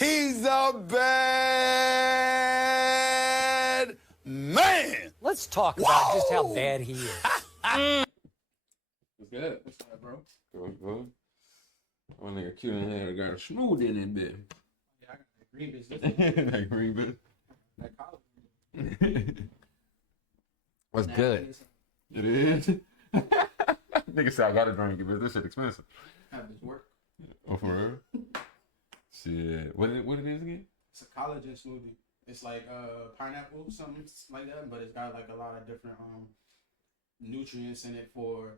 He's a bad man. Let's talk about just how bad he is. What's good? What's up, bro? Good. One nigga cute in here got a smooth in it, bit. Yeah, I got that green business. That green bit. That college. What's good? It is. Nigga said I gotta drink it, but this shit expensive. Have this work. Oh, for real? Shit. What it is again? It's a collagen smoothie. It's like pineapple, something like that, but it's got like a lot of different nutrients in it for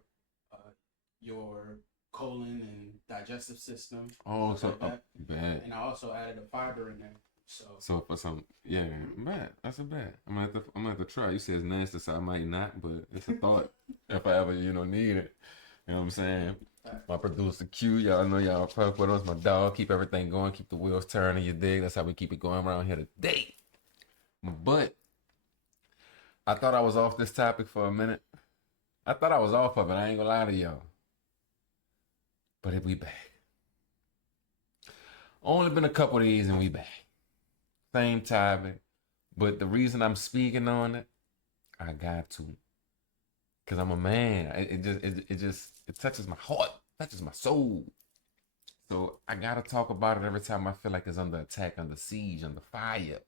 your colon and digestive system. Oh, so like that. bad. And I also added a fiber in there. So for some, yeah, bad. That's a bad. I'm gonna have to try. You said it's nasty, so I might not, but it's a thought if I ever need it. You know what I'm saying? My producer Q, y'all know y'all fuck with us. My dog, keep everything going, keep the wheels turning. You dig? That's how we keep it going around here today. But I thought I was off this topic for a minute. I thought I was off of it. I ain't gonna lie to y'all. But we back. Only been a couple of days and we back. Same topic. But the reason I'm speaking on it, I got to. Cause I'm a man. It touches my heart, touches my soul. So I gotta talk about it every time I feel like it's under attack, under siege, under fire.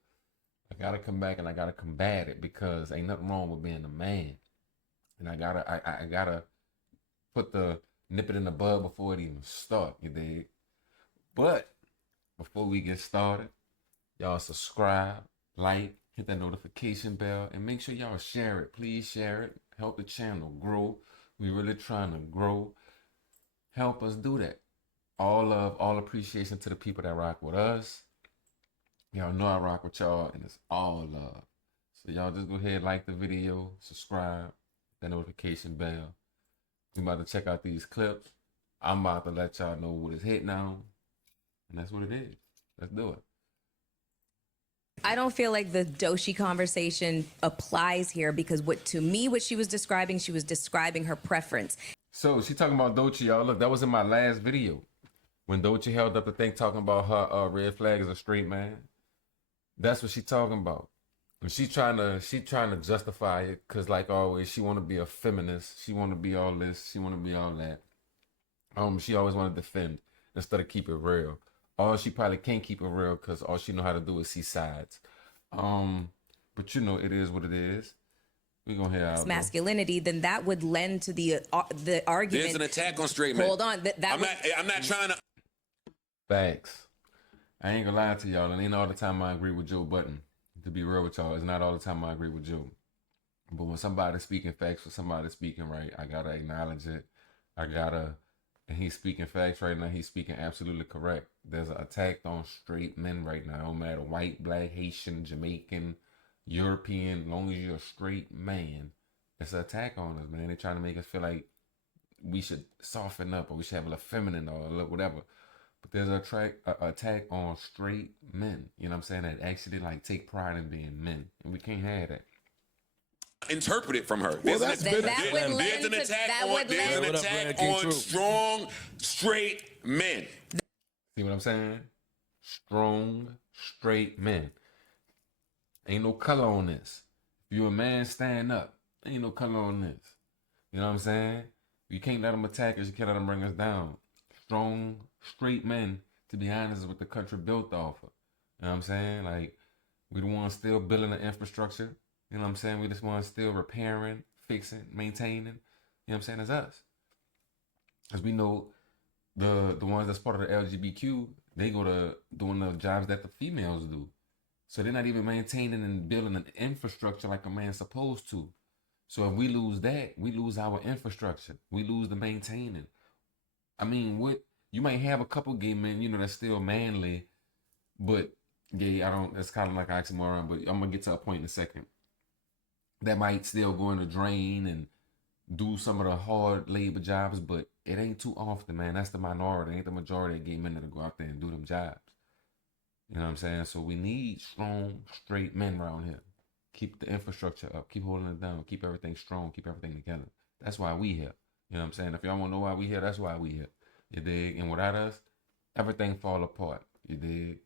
I gotta come back and I gotta combat it because ain't nothing wrong with being a man. And I gotta put the nip it in the bud before it even start, you dig? But before we get started, y'all subscribe, like, hit that notification bell, and make sure y'all share it. Please share it. Help the channel grow. We really trying to grow. Help us do that. All love, all appreciation to the people that rock with us. Y'all know I rock with y'all, and it's all love. So y'all just go ahead, like the video, subscribe, that notification bell. We about to check out these clips. I'm about to let y'all know what it's hitting on, and that's what it is. Let's do it. I don't feel like the Doshi conversation applies here because what she was describing her preference. So she talking about Dochi, y'all. Look, that was in my last video when Dochi held up the thing talking about her red flag as a straight man. That's what she talking about. And she trying to justify it because, like always, she want to be a feminist. She want to be all this. She want to be all that. She always want to defend instead of keep it real. Or she probably can't keep it real because all she know how to do is see sides. But you know, it is what it is. We're gonna hear out Masculinity, then that would lend to the argument. There's an attack on straight men. Hold on, I'm not trying to. Facts. I ain't gonna lie to y'all. It ain't all the time I agree with Joe Button. To be real with y'all, it's not all the time I agree with Joe. But when somebody's speaking facts or somebody's speaking right, I gotta acknowledge it. And he's speaking facts right now. He's speaking absolutely correct. There's an attack on straight men right now. No matter white, black, Haitian, Jamaican, European, as long as you're a straight man, it's an attack on us, man. They're trying to make us feel like we should soften up or we should have a feminine or whatever. But there's an attack on straight men. You know what I'm saying? That actually like take pride in being men. And we can't have that. Interpret it from her. Well, there's an attack on strong, straight men. See what I'm saying? Strong, straight men. Ain't no color on this. If you a man, stand up. Ain't no color on this. You know what I'm saying? You can't let them attack us. You can't let them bring us down. Strong, straight men, to be honest, is what the country built off of. You know what I'm saying? Like, we the ones still building the infrastructure. You know what I'm saying? We just want to still repairing, fixing, maintaining. You know what I'm saying? It's us. As we know, the ones that's part of the LGBTQ, they go to doing the jobs that the females do. So they're not even maintaining and building an infrastructure like a man's supposed to. So if we lose that, we lose our infrastructure. We lose the maintaining. I mean, you might have a couple gay men, you know, that's still manly, but gay, it's kind of like an oxymoron, but I'm going to get to a point in a second. That might still go in the drain and do some of the hard labor jobs, but it ain't too often, man. That's the minority. It ain't the majority of gay men that go out there and do them jobs. You know what I'm saying? So we need strong, straight men around here. Keep the infrastructure up. Keep holding it down. Keep everything strong. Keep everything together. That's why we here. You know what I'm saying? If y'all want to know why we here, that's why we here. You dig? And without us, everything fall apart. You dig?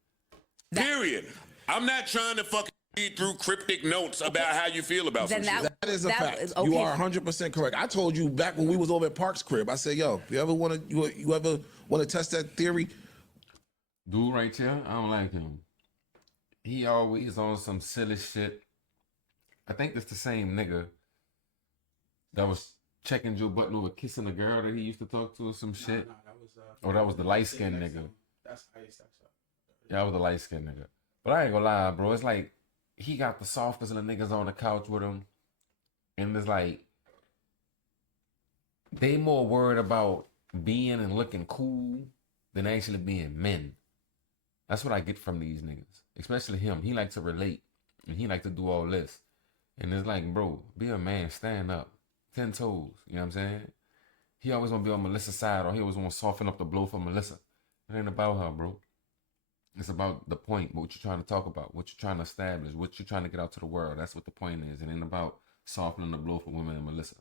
Period. I'm not trying to fucking read through cryptic notes about how you feel about some shit. That is a fact. You are 100% correct. I told you back when we was over at Park's crib. I said, "Yo, you ever want to test that theory?" Dude right here, I don't like him. He always on some silly shit. I think that's the same nigga that was checking Joe Button over kissing a girl that he used to talk to or some shit. Nah, that was, Or that was the light skinned nigga. That's Ice. Yeah, that was the light skinned nigga. But I ain't gonna lie, bro. It's like he got the softest of the niggas on the couch with him. And it's like they more worried about being and looking cool than actually being men. That's what I get from these niggas. Especially him. He like to relate. And he like to do all this. And it's like, bro, be a man, stand up. 10 toes. You know what I'm saying? He always want to be on Melyssa's side, or he always want to soften up the blow for Melyssa. It ain't about her, bro. It's about the point, what you're trying to talk about, what you're trying to establish, what you're trying to get out to the world. That's what the point is. It ain't about softening the blow for women and Melyssa.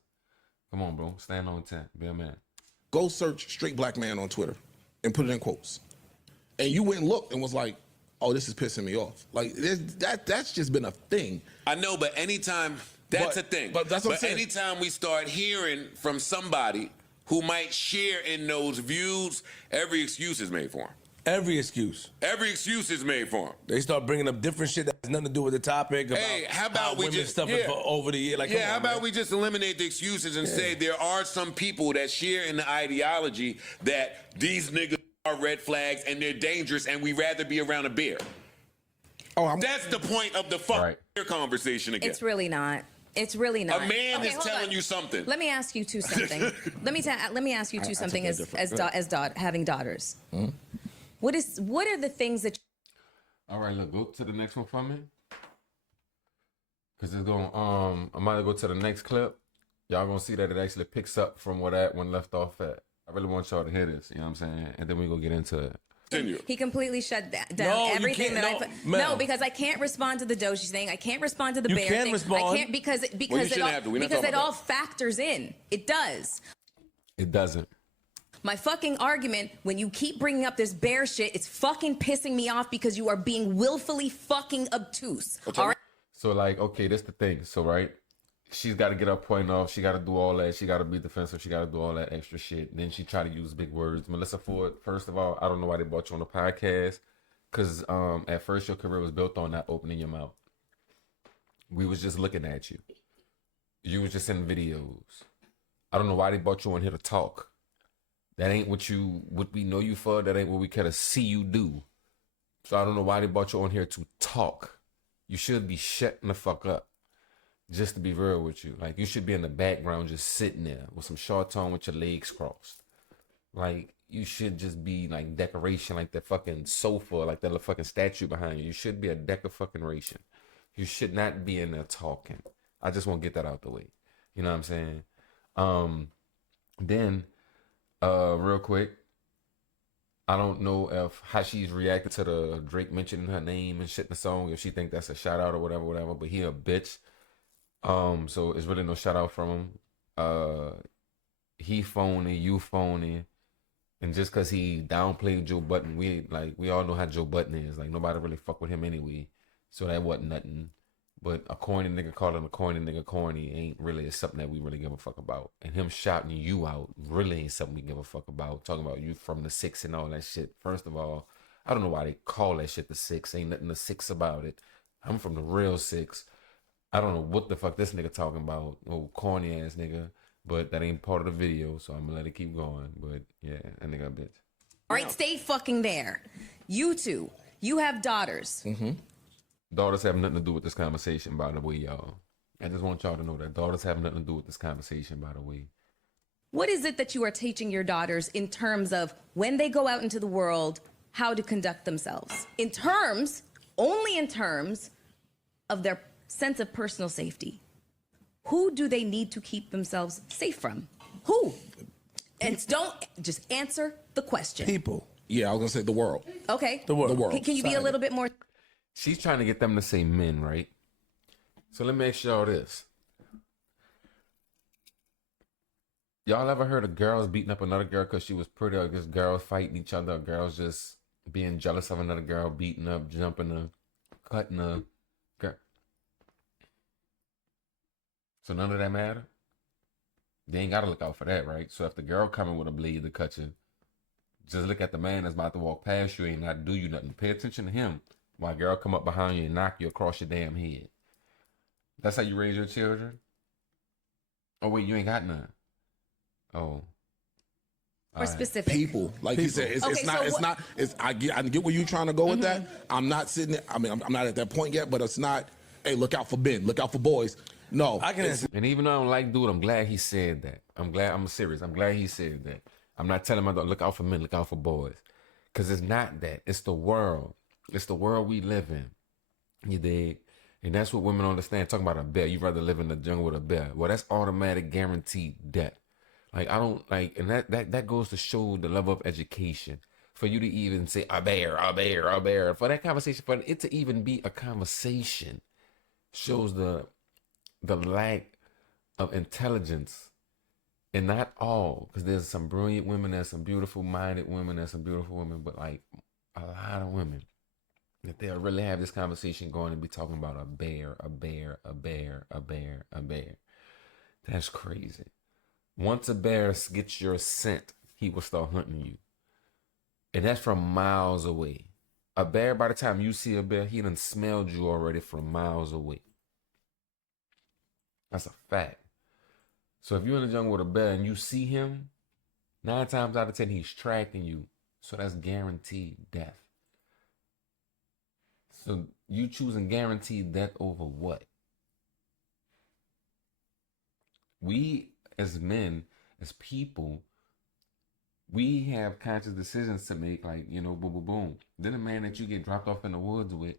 Come on, bro. Stand on 10. Be a man. Go search straight black man on Twitter and put it in quotes. And you went and looked and was like, "Oh, this is pissing me off." Like that's just been a thing. I know, but anytime that's a thing. But that's what I'm saying. Anytime we start hearing from somebody who might share in those views, every excuse is made for him. Every excuse. Every excuse is made for him. They start bringing up different shit that has nothing to do with the topic. About Hey, how about we women just stuffing for over the year? Like, come how on, about man. we just eliminate the excuses and say there are some people that share in the ideology that these niggas are red flags and they're dangerous and we rather be around a bear. That's the point of the fucking bear conversation again. It's really not. It's really not. A man is hold telling on. you something. Let me ask you two something. let me ask you two something having daughters. Hmm? What are the things that All right, look, go to the next one for me. Cause it's going I'm gonna go to the next clip. Y'all gonna see that it actually picks up from where that one left off at. I really want y'all to hear this, you know what I'm saying? And then we gonna get into it. he completely shut down No, you everything can't. that No, I put. ma'am. No, because I can't respond to the Doji thing. I can't respond to the You bear can thing. respond. I can't because you it shouldn't have to. We're not because talking it all about factors in. It does. It doesn't. My fucking argument, when you keep bringing up this bear shit, it's fucking pissing me off because you are being willfully fucking obtuse. All right? So like, okay, that's the thing. So right, she's got to get her point off. She got to do all that. She got to be defensive. She got to do all that extra shit. Then she try to use big words. Melyssa Ford, first of all, I don't know why they brought you on the podcast. Cause at first your career was built on not opening your mouth. We was just looking at you. You was just in videos. I don't know why they brought you on here to talk. That ain't what we know you for. That ain't what we kind of see you do. So I don't know why they brought you on here to talk. You should be shutting the fuck up. Just to be real with you. Like, you should be in the background just sitting there with some short on with your legs crossed. Like, you should just be like decoration, like that fucking sofa, like that little fucking statue behind you. You should be a decoration. You should not be in there talking. I just want to get that out the way. You know what I'm saying? Then, real quick, I don't know if how she's reacted to the Drake mentioning her name and shit in the song, if she think that's a shout out or whatever, but he a bitch. So it's really no shout out from him. He phony, you phony. And just cause he downplayed Joe Button, we all know how Joe Button is. Like, nobody really fuck with him anyway. So that wasn't nothing. But a corny nigga calling a corny nigga corny ain't really something that we really give a fuck about. And him shouting you out really ain't something we give a fuck about. Talking about you from the 6 and all that shit. First of all, I don't know why they call that shit the 6. Ain't nothing the 6 about it. I'm from the real 6. I don't know what the fuck this nigga talking about. Oh, corny ass nigga. But that ain't part of the video, so I'm gonna let it keep going. But yeah, that nigga a bitch. All right, stay fucking there. You two, you have daughters. Mm-hmm. Daughters have nothing to do with this conversation, by the way, y'all. I just want y'all to know that daughters have nothing to do with this conversation, by the way. What is it that you are teaching your daughters in terms of when they go out into the world, how to conduct themselves? Only in terms of their sense of personal safety. Who do they need to keep themselves safe from? Who? And don't just answer the question. People. Yeah, I was gonna say the world. Okay. The world. The world. Can you be a little bit more? She's trying to get them to say men, right? So let me ask y'all this. Y'all ever heard of girls beating up another girl because she was pretty, or just girls fighting each other, or girls just being jealous of another girl, beating up, jumping her, cutting her. Girl. So none of that matter. They ain't gotta look out for that, right? So if the girl coming with a blade to cut you, just look at the man that's about to walk past you and not do you nothing. Pay attention to him while a girl come up behind you and knock you across your damn head. That's how you raise your children? Oh wait, you ain't got none. Oh. Or specific. People, like you said, I get where you trying to go with that. I'm not sitting there, I mean, I'm not at that point yet, but it's not, hey, look out for men, look out for boys. No. I can answer. And even though I don't like dude, I'm glad he said that. I'm serious. I'm glad he said that. I'm not telling my daughter, look out for men, look out for boys. Because it's not that. It's the world. It's the world we live in. You dig? And that's what women don't understand. Talking about a bear. You'd rather live in the jungle with a bear. Well, that's automatic guaranteed death. Like, I don't like, and that goes to show the level of education. For you to even say, a bear, a bear, a bear. For that conversation, for it to even be a conversation, shows the lack of intelligence. And not all, because there's some brilliant women, there's some beautiful minded women, there's some beautiful women, but like a lot of women, that they'll really have this conversation going and be talking about a bear, a bear, a bear, a bear, a bear. That's crazy. Once a bear gets your scent, he will start hunting you. And that's from miles away. A bear, by the time you see a bear, he done smelled you already from miles away. That's a fact. So if you're in the jungle with a bear and you see him, 9 times out of 10, he's tracking you. So that's guaranteed death. So you choosing guaranteed death over what? We as men, as people, we have conscious decisions to make, like, you know, boom, boom, boom. Then a man that you get dropped off in the woods with,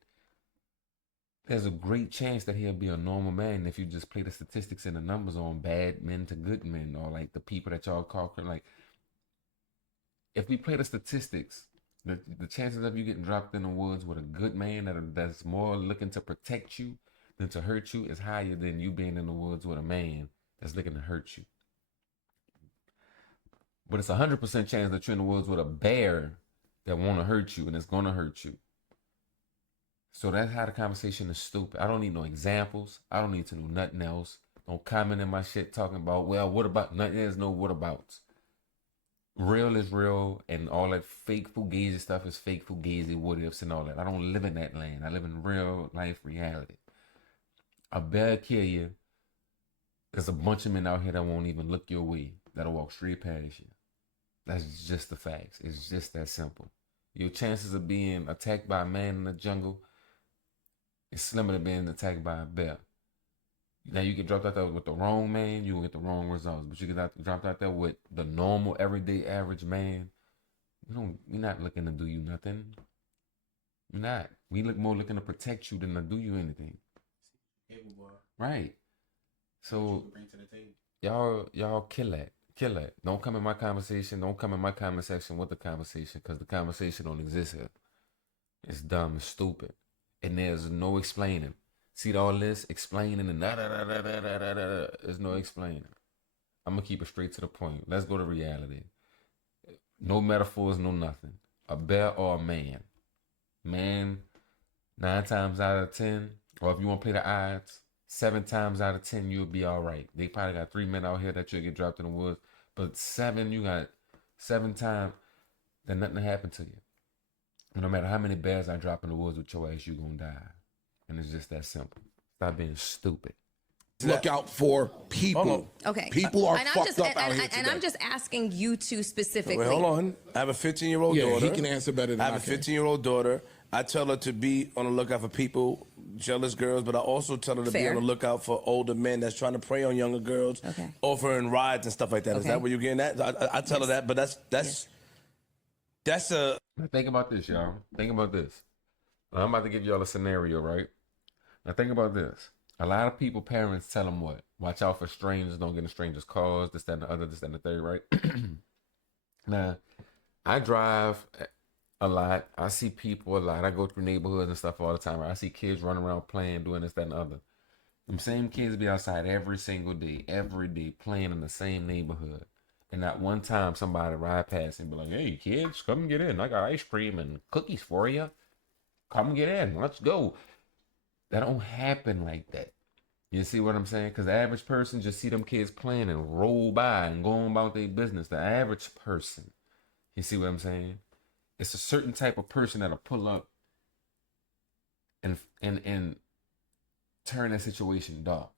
there's a great chance that he'll be a normal man if you just play the statistics and the numbers on bad men to good men, or like the people that y'all call, like, if we play the statistics, the chances of you getting dropped in the woods with a good man that's more looking to protect you than to hurt you is higher than you being in the woods with a man that's looking to hurt you. But it's 100% chance that you're in the woods with a bear that want to hurt you and it's going to hurt you. So that's how the conversation is stupid. I don't need no examples. I don't need to know nothing else. Don't comment in my shit talking about, well, what about? Nothing. There's no what abouts. Real is real, and all that fake fugazi stuff is fake fugazi what ifs and all that. I don't live in that land. I live in real life reality. A bear kill you. There's a bunch of men out here that won't even look your way. That'll walk straight past you. That's just the facts. It's just that simple. Your chances of being attacked by a man in the jungle is slimmer than being attacked by a bear. Now you get dropped out there with the wrong man, you will get the wrong results. But you get dropped out there with the normal, everyday, average man. We're not looking to do you nothing. We're not. We look more looking to protect you than to do you anything. Right. So y'all kill that. Kill that. Don't come in my conversation. Don't come in my comment section with the conversation, because the conversation don't exist here. It's dumb. It's stupid. And there's no explaining. See all this explaining and there's no explaining. I'm going to keep it straight to the point. Let's go to reality. No metaphors, no nothing. A bear or a man. Man, 9 times out of 10, or if you want to play the odds, 7 times out of 10, you'll be all right. They probably got 3 men out here that you'll get dropped in the woods. But 7, you got 7 times that nothing will happen to you. And no matter how many bears I drop in the woods with your ass, you're going to die. And it's just that simple. Stop being stupid. Look out for people. Okay. People are and fucked up out here and today. I'm just asking you two specifically. Wait, hold on. I have a 15-year-old Yeah, daughter. he can answer better than I I have a can. 15-year-old daughter. I tell her to be on the lookout for people, jealous girls, but I also tell her to be Fair. on the lookout for older men that's trying to prey on younger girls, Okay. offering rides and stuff like that. Is Okay. that what you're getting at? I tell her that, but that's a. Now think about this, y'all. Think about this. I'm about to give y'all a scenario, right? Now think about this. A lot of people, parents tell them what? Watch out for strangers. Don't get in strangers' cars. This, that, and the other. This, that, and the third, right? Now, I drive a lot. I see people a lot. I go through neighborhoods and stuff all the time. I see kids running around playing, doing this, that, and the other. Them same kids be outside every single day, playing in the same neighborhood. And not one time somebody ride past and be like, hey, kids, come get in. I got ice cream and cookies for you. Come get in. Let's go. That don't happen like that. You see what I'm saying? Because the average person just see them kids playing and roll by and go on about their business. The average person. You see what I'm saying? It's a certain type of person that'll pull up and turn that situation dark.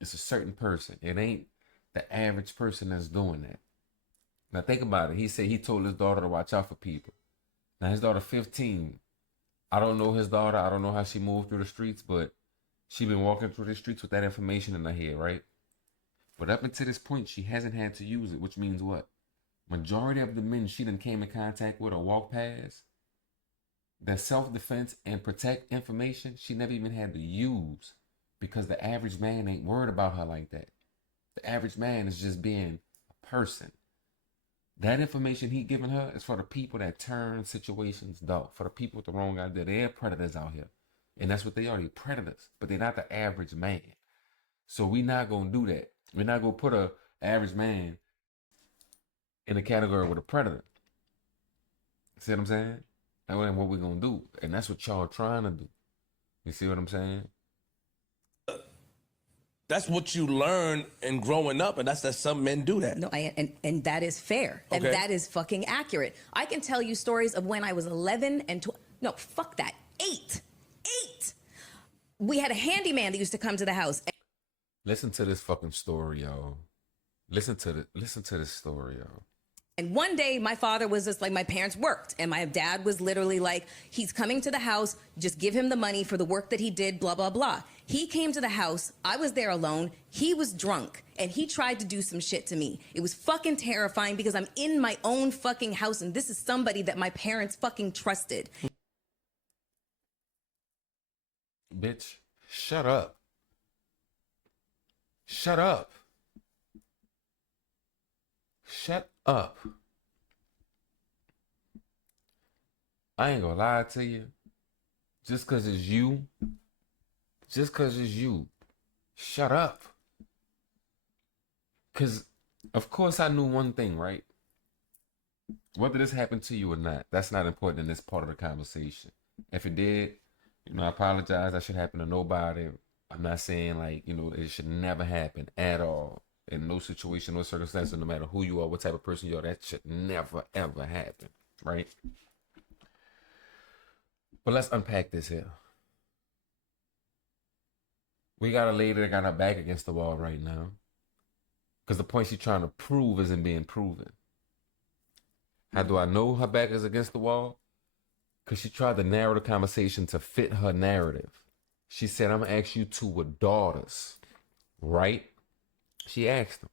It's a certain person. It ain't the average person that's doing that. Now think about it. He said he told his daughter to watch out for people. Now his daughter 15. I don't know his daughter. I don't know how she moved through the streets, but she been walking through the streets with that information in her head, right? But up until this point, she hasn't had to use it, which means what? Majority of the men she done came in contact with or walked past, that self-defense and protect information, she never even had to use because the average man ain't worried about her like that. The average man is just being a person. That information he giving her is for the people that turn situations dark, for the people with the wrong idea. They're predators out here. And that's what they are. They're predators, but they're not the average man. So we not going to do that. We're not going to put a average man in a category with a predator. See what I'm saying? That ain't what we're going to do. And that's what y'all trying to do. You see what I'm saying? That's what you learn in growing up, and that's that some men do that. No, and that is fair. And Okay. that is fucking accurate. I can tell you stories of when I was 11 and 12. No, fuck that. 8. We had a handyman that used to come to the house. Listen to this fucking story, y'all. Listen to this story, y'all. And one day my father was just like, my parents worked. And my dad was literally like, he's coming to the house. Just give him the money for the work that he did, blah, blah, blah. He came to the house. I was there alone. He was drunk. And he tried to do some shit to me. It was fucking terrifying because I'm in my own fucking house. And this is somebody that my parents fucking trusted. Bitch, shut up. Shut up. Shut up. I ain't gonna lie to you. Just cause it's you. Shut up. Cause of course I knew one thing, right? Whether this happened to you or not, that's not important in this part of the conversation. If it did, I apologize. That should happen to nobody. I'm not saying it should never happen at all. In no situation, no circumstance, no matter who you are, what type of person you are, that should never, ever happen, right? But let's unpack this here. We got a lady that got her back against the wall right now because the point she's trying to prove isn't being proven. How do I know her back is against the wall? Because she tried to narrow the conversation to fit her narrative. She said, I'm going to ask you two with daughters, right? She asked them,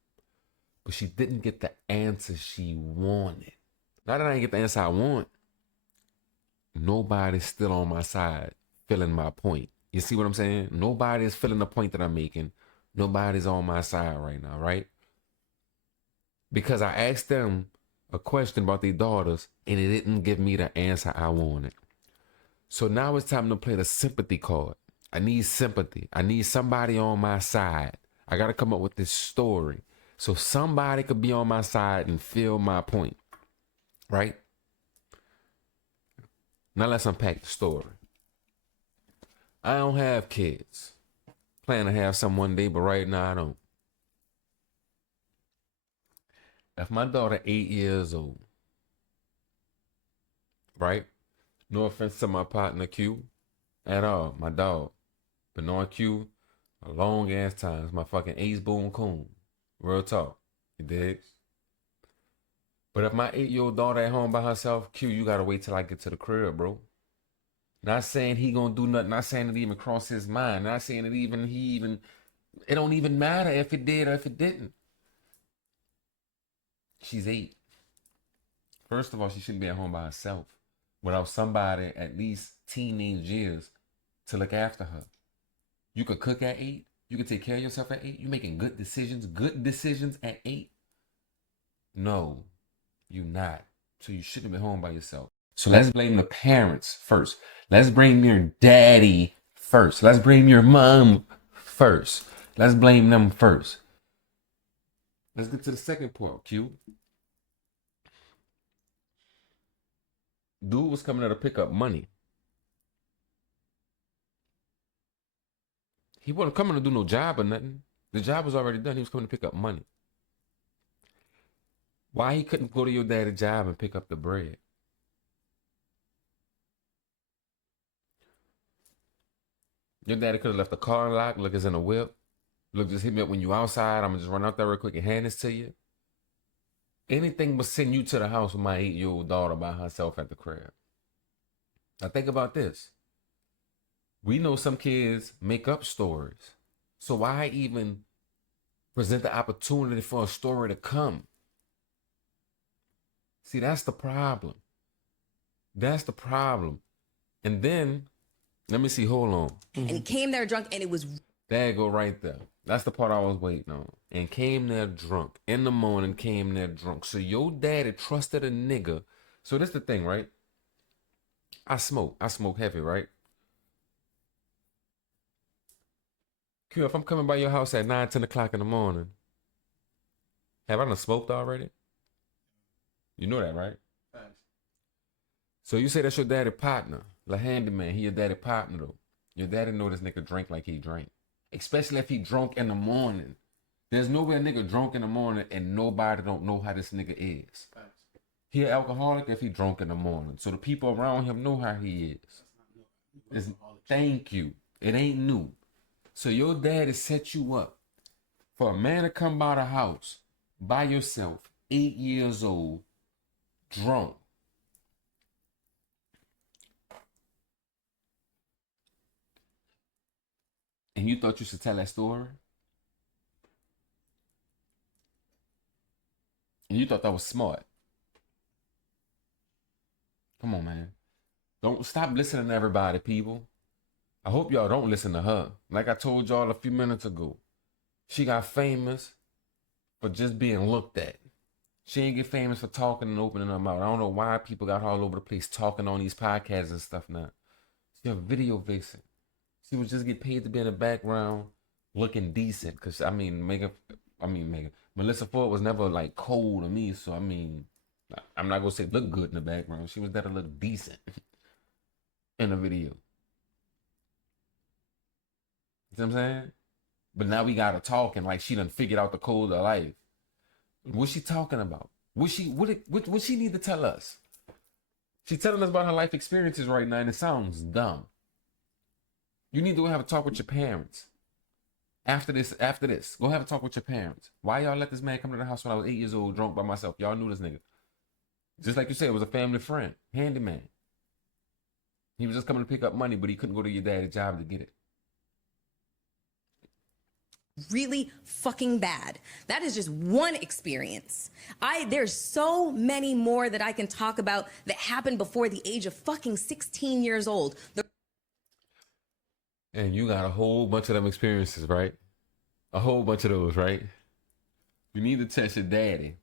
but she didn't get the answer she wanted. Not that I didn't get the answer I want. Nobody's still on my side feeling my point. You see what I'm saying? Nobody's feeling the point that I'm making. Nobody's on my side right now, right? Because I asked them a question about their daughters and it didn't give me the answer I wanted. So now it's time to play the sympathy card. I need sympathy. I need somebody on my side. I got to come up with this story so somebody could be on my side and feel my point, right? Now let's unpack the story. I don't have kids. Plan to have some one day, but right now I don't. If my daughter 8 years old, right? No offense to my partner Q at all, my dog. But knowing Q a long ass time. It's my fucking ace boon coon. Real talk. You dig? But if my 8-year-old daughter at home by herself, Q, you gotta wait till I get to the crib, bro. Not saying he gonna do nothing. Not saying it even crossed his mind. Not saying it it don't even matter if it did or if it didn't. She's 8. First of all, she shouldn't be at home by herself without somebody at least teenage years to look after her. You could cook at 8. You could take care of yourself at 8. You making good decisions at 8. No, you not. So you shouldn't be home by yourself. So let's blame the parents first. Let's blame your daddy first. Let's blame your mom first. Let's blame them first. Let's get to the second part, Q. Dude was coming there to pick up money. He wasn't coming to do no job or nothing. The job was already done. He was coming to pick up money. Why he couldn't go to your daddy's job and pick up the bread? Your daddy could have left the car unlocked. Look, it's in a whip. Look, just hit me up when you outside. I'm going to just run out there real quick and hand this to you. Anything but send you to the house with my 8-year-old daughter by herself at the crib. Now think about this. We know some kids make up stories. So why even present the opportunity for a story to come? See, that's the problem. That's the problem. And then, let me see, hold on. And he came there drunk, and it was... There you go right there. That's the part I was waiting on. And came there drunk. In the morning, came there drunk. So your daddy trusted a nigga. So this the thing, right? I smoke heavy, right? Q, if I'm coming by your house at 9, 10 o'clock in the morning, have I done smoked already? You know that, right? Thanks. So you say that's your daddy partner, the handyman. He your daddy partner though. Your daddy know this nigga drink like he drank, especially if he drunk in the morning. There's no way a nigga drunk in the morning and nobody don't know how this nigga is. Thanks. He an alcoholic if he drunk in the morning. So the people around him know how he is. Thank you. It ain't new. So your daddy set you up for a man to come by the house by yourself, 8 years old, drunk. And you thought you should tell that story? And you thought that was smart. Come on, man. Don't stop listening to everybody, people. I hope y'all don't listen to her. Like I told y'all a few minutes ago, she got famous for just being looked at. She ain't get famous for talking and opening her mouth. I don't know why people got all over the place talking on these podcasts and stuff now. She a video vixen. She would just get paid to be in the background looking decent. Cause Melyssa Ford was never like cold to me. So I mean, I'm not gonna say look good in the background. She was there to look decent in the video. You know what I'm saying? But now we got her talking like she done figured out the code of life. What's she talking about? What she need to tell us? She's telling us about her life experiences right now, and it sounds dumb. You need to go have a talk with your parents. After this, go have a talk with your parents. Why y'all let this man come to the house when I was 8 years old, drunk by myself? Y'all knew this nigga. Just like you said, it was a family friend, handyman. He was just coming to pick up money, but he couldn't go to your daddy's job to get it. Really fucking bad. That is just one experience. There's so many more that I can talk about that happened before the age of fucking 16 years old. And you got a whole bunch of them experiences, right? A whole bunch of those, right? You need to test your daddy.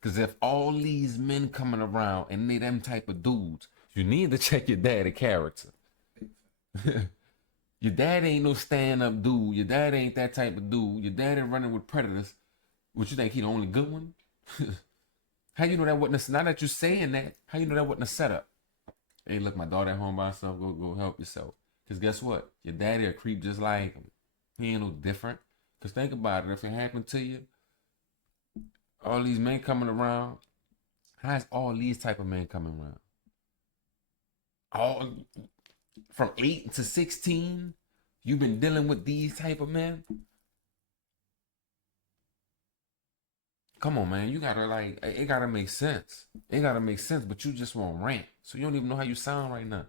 Because if all these men coming around and they them type of dudes, you need to check your daddy character. Your dad ain't no stand-up dude. Your dad ain't that type of dude. Your dad ain't running with predators. What, you think he the only good one? How you know that wasn't now that you're saying that, how you know that wasn't a setup? Hey, look, my daughter at home by herself. Go help yourself. Because guess what? Your daddy a creep just like him. He ain't no different. Because think about it. If it happened to you, all these men coming around, how's all these type of men coming around? All from 8 to 16, you've been dealing with these type of men? Come on, man. You gotta it gotta make sense. It gotta make sense, but you just won't rant. So you don't even know how you sound right now.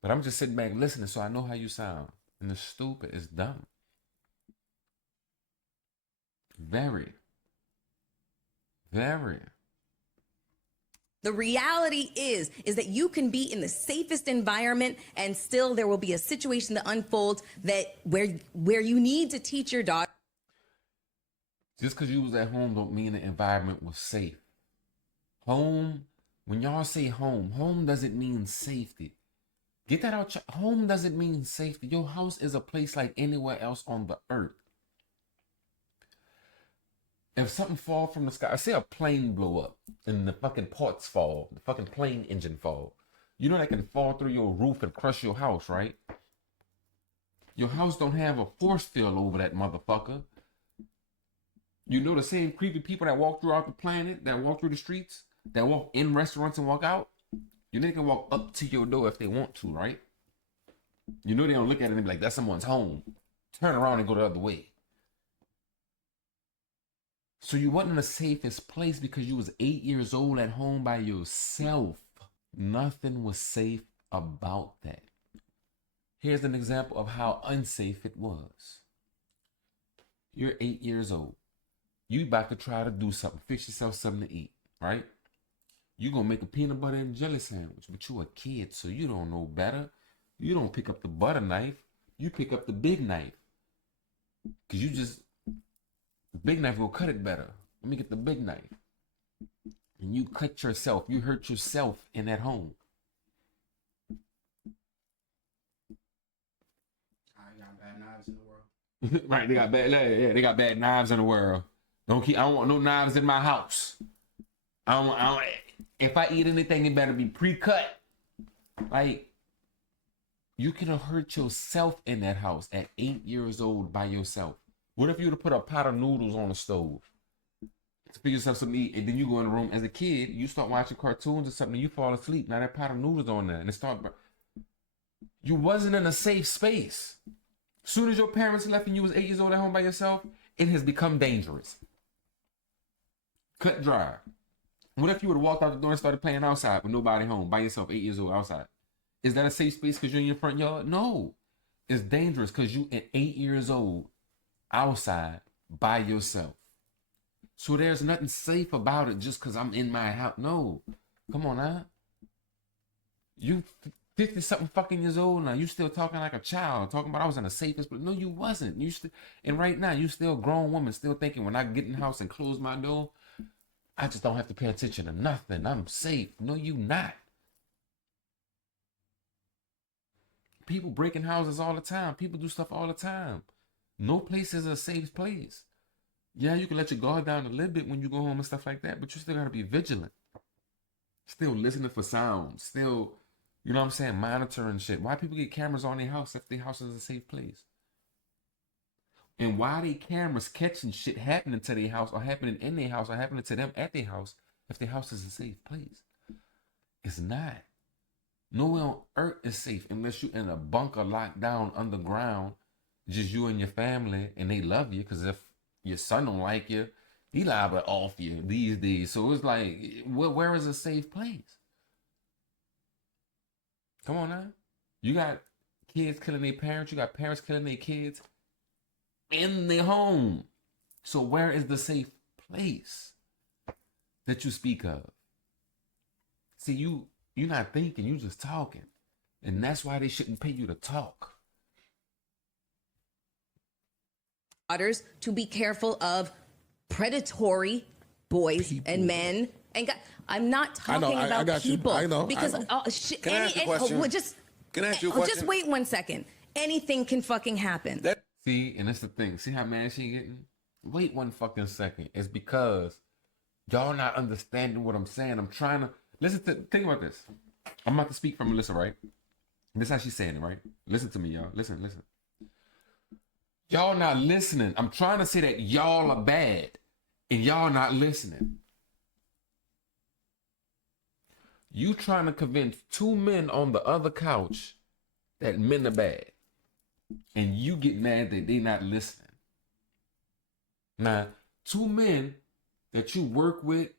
But I'm just sitting back listening so I know how you sound. And it's stupid. It's dumb. Very. Very. The reality is that you can be in the safest environment and still there will be a situation that unfolds that where you need to teach your daughter. Just because you was at home don't mean the environment was safe. Home, when y'all say home doesn't mean safety. Get that out. Home doesn't mean safety. Your house is a place like anywhere else on the earth. if something fall from the sky, say a plane blow up and the fucking parts fall, the fucking plane engine fall. You know that can fall through your roof and crush your house, right? Your house don't have a force field over that motherfucker. You know the same creepy people that walk throughout the planet, that walk through the streets, that walk in restaurants and walk out? You know they can walk up to your door if they want to, right? You know they don't look at it and be like, that's someone's home. Turn around and go the other way. So you wasn't in the safest place because you was 8 years old at home by yourself. Nothing was safe about that. Here's an example of how unsafe it was. You're 8 years old. You about to try to do something, fix yourself something to eat, right? You gonna make a peanut butter and jelly sandwich, but you a kid, so you don't know better. You don't pick up the butter knife. You pick up the big knife. Cause the big knife will cut it better. Let me get the big knife. And you cut yourself. You hurt yourself in that home. I got bad knives in the world. Right, they got bad knives in the world. I don't want no knives in my house. If I eat anything, it better be pre-cut. Like, you can hurt yourself in that house at 8 years old by yourself. What if you were to put a pot of noodles on the stove to fix yourself something to eat, and then you go in the room as a kid, you start watching cartoons or something, and you fall asleep. Now that pot of noodles on there, and it start. You wasn't in a safe space. Soon as your parents left and you was 8 years old at home by yourself, it has become dangerous. Cut dry. What if you would have walked out the door and started playing outside with nobody home by yourself, 8 years old outside? Is that a safe space because you're in your front yard? No. It's dangerous because you at 8 years old outside by yourself. So there's nothing safe about it just because I'm in my house. No. Come on now. You 50 something fucking years old now. You still talking like a child, talking about I was in the safest place. No, you wasn't. And right now you still a grown woman, still thinking when I get in the house and close my door, I just don't have to pay attention to nothing. I'm safe. No, you not. People breaking houses all the time. People do stuff all the time. No place is a safe place. Yeah, you can let your guard down a little bit when you go home and stuff like that, but you still got to be vigilant. Still listening for sounds. Still, you know what I'm saying, monitoring shit. Why people get cameras on their house if their house is a safe place? And why they cameras catching shit happening to their house or happening in their house or happening to them at their house if their house is a safe place? It's not. Nowhere on earth is safe unless you in a bunker locked down underground, just you and your family, and they love you. Because if your son don't like you, he liable to off you these days. So it's like, where is a safe place? Come on now. You got kids killing their parents. You got parents killing their kids in their home. So where is the safe place that you speak of? See, you're not thinking, you just talking. And that's why they shouldn't pay you to talk. Daughters to be careful of predatory boys and men. And I'm not talking I about got you. people. I know. Because Can I ask you a question? Just, Can I ask you a question? Just wait 1 second. Anything can fucking happen. See, and that's the thing. See how mad she getting? Wait 1 fucking second. It's because y'all not understanding what I'm saying. I'm trying to think about this. I'm about to speak for Melyssa, right? This is how she's saying it, right? Listen to me, y'all. Listen. Y'all not listening. I'm trying to say that y'all are bad, and y'all not listening. You trying to convince two men on the other couch that men are bad, and you get mad that they not listening. Now, two men that you work with,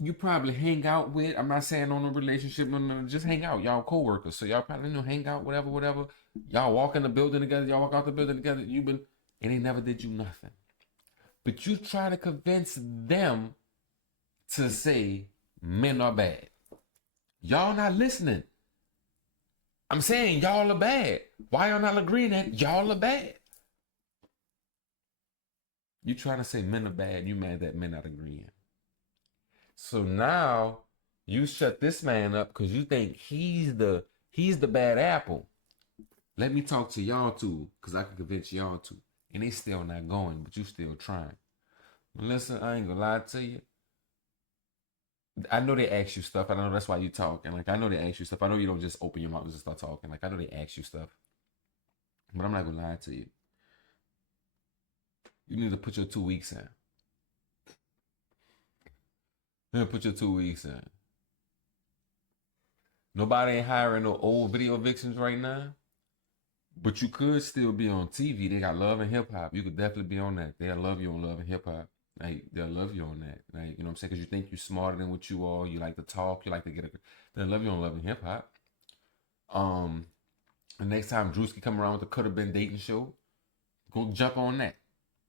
you probably hang out with. I'm not saying on a relationship, no, just hang out. Y'all co-workers, so y'all probably hang out, whatever. Y'all walk in the building together, y'all walk out the building together. And they never did you nothing. But you try to convince them to say men are bad. Y'all not listening. I'm saying y'all are bad. Why y'all not agreeing that y'all are bad? You trying to say men are bad, you mad that men not agreeing. So now you shut this man up because you think he's the bad apple. Let me talk to y'all too, because I can convince y'all too. And they still not going, but you still trying. Melyssa, I ain't gonna lie to you. I know they ask you stuff. I know that's why you talk. And like, I know they ask you stuff. I know you don't just open your mouth and just start talking. Like, I know they ask you stuff. But I'm not gonna lie to you. You need to put your 2 weeks in. You need to put your 2 weeks in. Nobody ain't hiring no old video vixens right now. But you could still be on TV. They got Love and Hip Hop. You could definitely be on that. They'll love you on Love and Hip Hop. Like, they'll love you on that. Like, you know what I'm saying? Because you think you're smarter than what you are. You like to talk. You like to get a... They'll love you on Love and Hip Hop. The next time Drewski come around with the Could Have Been Dating show, go jump on that.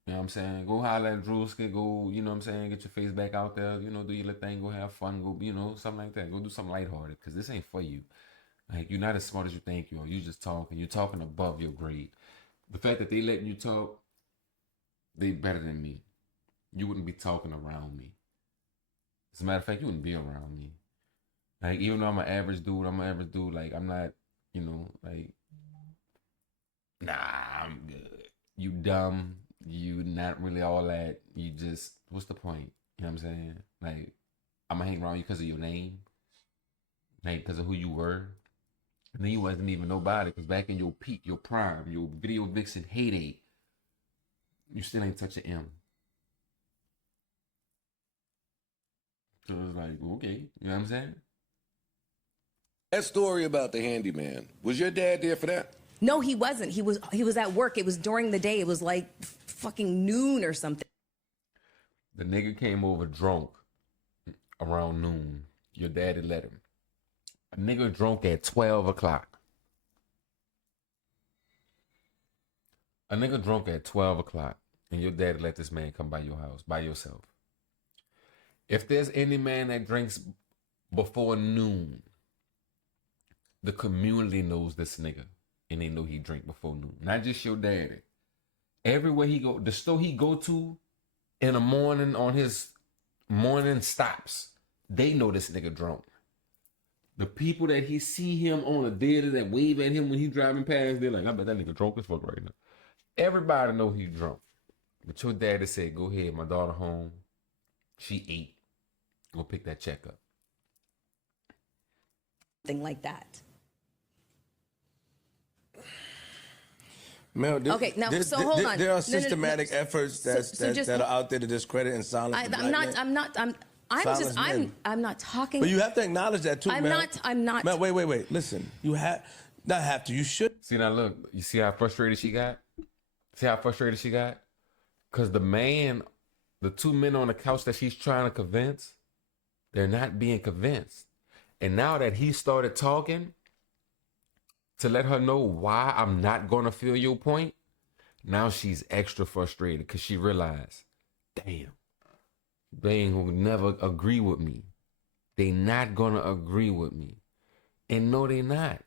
You know what I'm saying? Go holler at Drewski. Go, you know what I'm saying? Get your face back out there. You know, do your little thing. Go have fun. Go, you know, something like that. Go do something lighthearted. Because this ain't for you. Like, you're not as smart as you think you are. You just talking. You're talking above your grade. The fact that they letting you talk, they better than me. You wouldn't be talking around me. As a matter of fact, you wouldn't be around me. Like, even though I'm an average dude, like, I'm not, you know, like, nah, I'm good. You dumb. You not really all that. You just, what's the point? You know what I'm saying? Like, I'm gonna hang around you because of your name. Like, because of who you were. And then you wasn't even nobody, because back in your peak, your prime, your video vixen heyday, you still ain't touch an M. So it's like, okay, you know what I'm saying? That story about the handyman, was your dad there for that? No, he wasn't. He was at work. It was during the day. It was like fucking noon or something. The nigga came over drunk around noon. Your daddy let him. A nigga drunk at 12 o'clock. A nigga drunk at 12 o'clock, and your daddy let this man come by your house by yourself. If there's any man that drinks before noon, the community knows this nigga, and they know he drink before noon. Not just your daddy. Everywhere he go, the store he go to in the morning on his morning stops, they know this nigga drunk. The people that he see him on a daily that wave at him when he driving past, they're like, I bet that nigga drunk as fuck right now. Everybody know he drunk. But your daddy said, go ahead, my daughter home. She ate. Go pick that check up. Thing like that. Mel, Okay, now, so hold on. There No, are systematic efforts that are out there to discredit and silence the black man. I'm not talking. But you have to acknowledge that too, I'm Mel. not. Mel, wait. Listen, you not have to. You should. See, now look, you see how frustrated she got? See how frustrated she got? Because the two men on the couch that she's trying to convince, they're not being convinced. And now that he started talking to let her know why I'm not going to feel your point, now she's extra frustrated because she realized, damn, they ain't gonna never agree with me. They not gonna agree with me. And no, they not.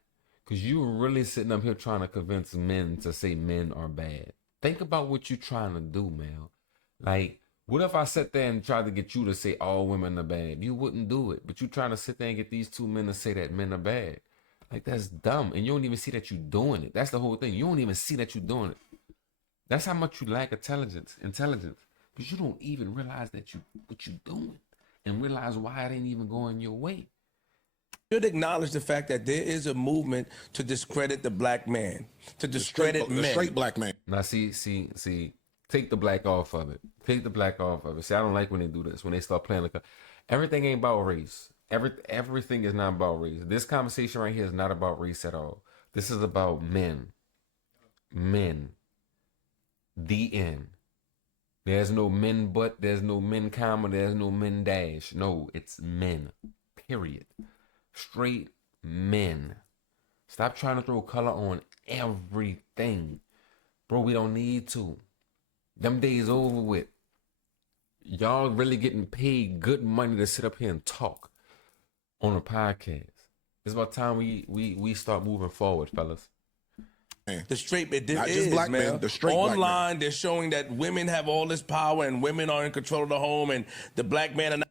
Because you're really sitting up here trying to convince men to say men are bad. Think about what you're trying to do, man. Like, what if I sat there and tried to get you to say all women are bad? You wouldn't do it. But you're trying to sit there and get these two men to say that men are bad. Like, that's dumb. And you don't even see that you're doing it. That's the whole thing. You don't even see that you're doing it. That's how much you lack intelligence. But you don't even realize that what you're doing and realize why it ain't even going your way. You should acknowledge the fact that there is a movement to discredit the black man, to discredit men. The straight black man. Now, see, take the black off of it. Take the black off of it. See, I don't like when they do this, when they start playing like everything ain't about race. Everything is not about race. This conversation right here is not about race at all. This is about men. Men. The end. There's no men but, there's no men comma, there's no men dash. No, it's men. Period. Straight men. Stop trying to throw color on everything. Bro, we don't need to. Them days over with. Y'all really getting paid good money to sit up here and talk on a podcast. It's about time we start moving forward, fellas. The straight, it Not is, just black man. men, the straight black Online, they're showing that women have all this power and women are in control of the home and the black man are not.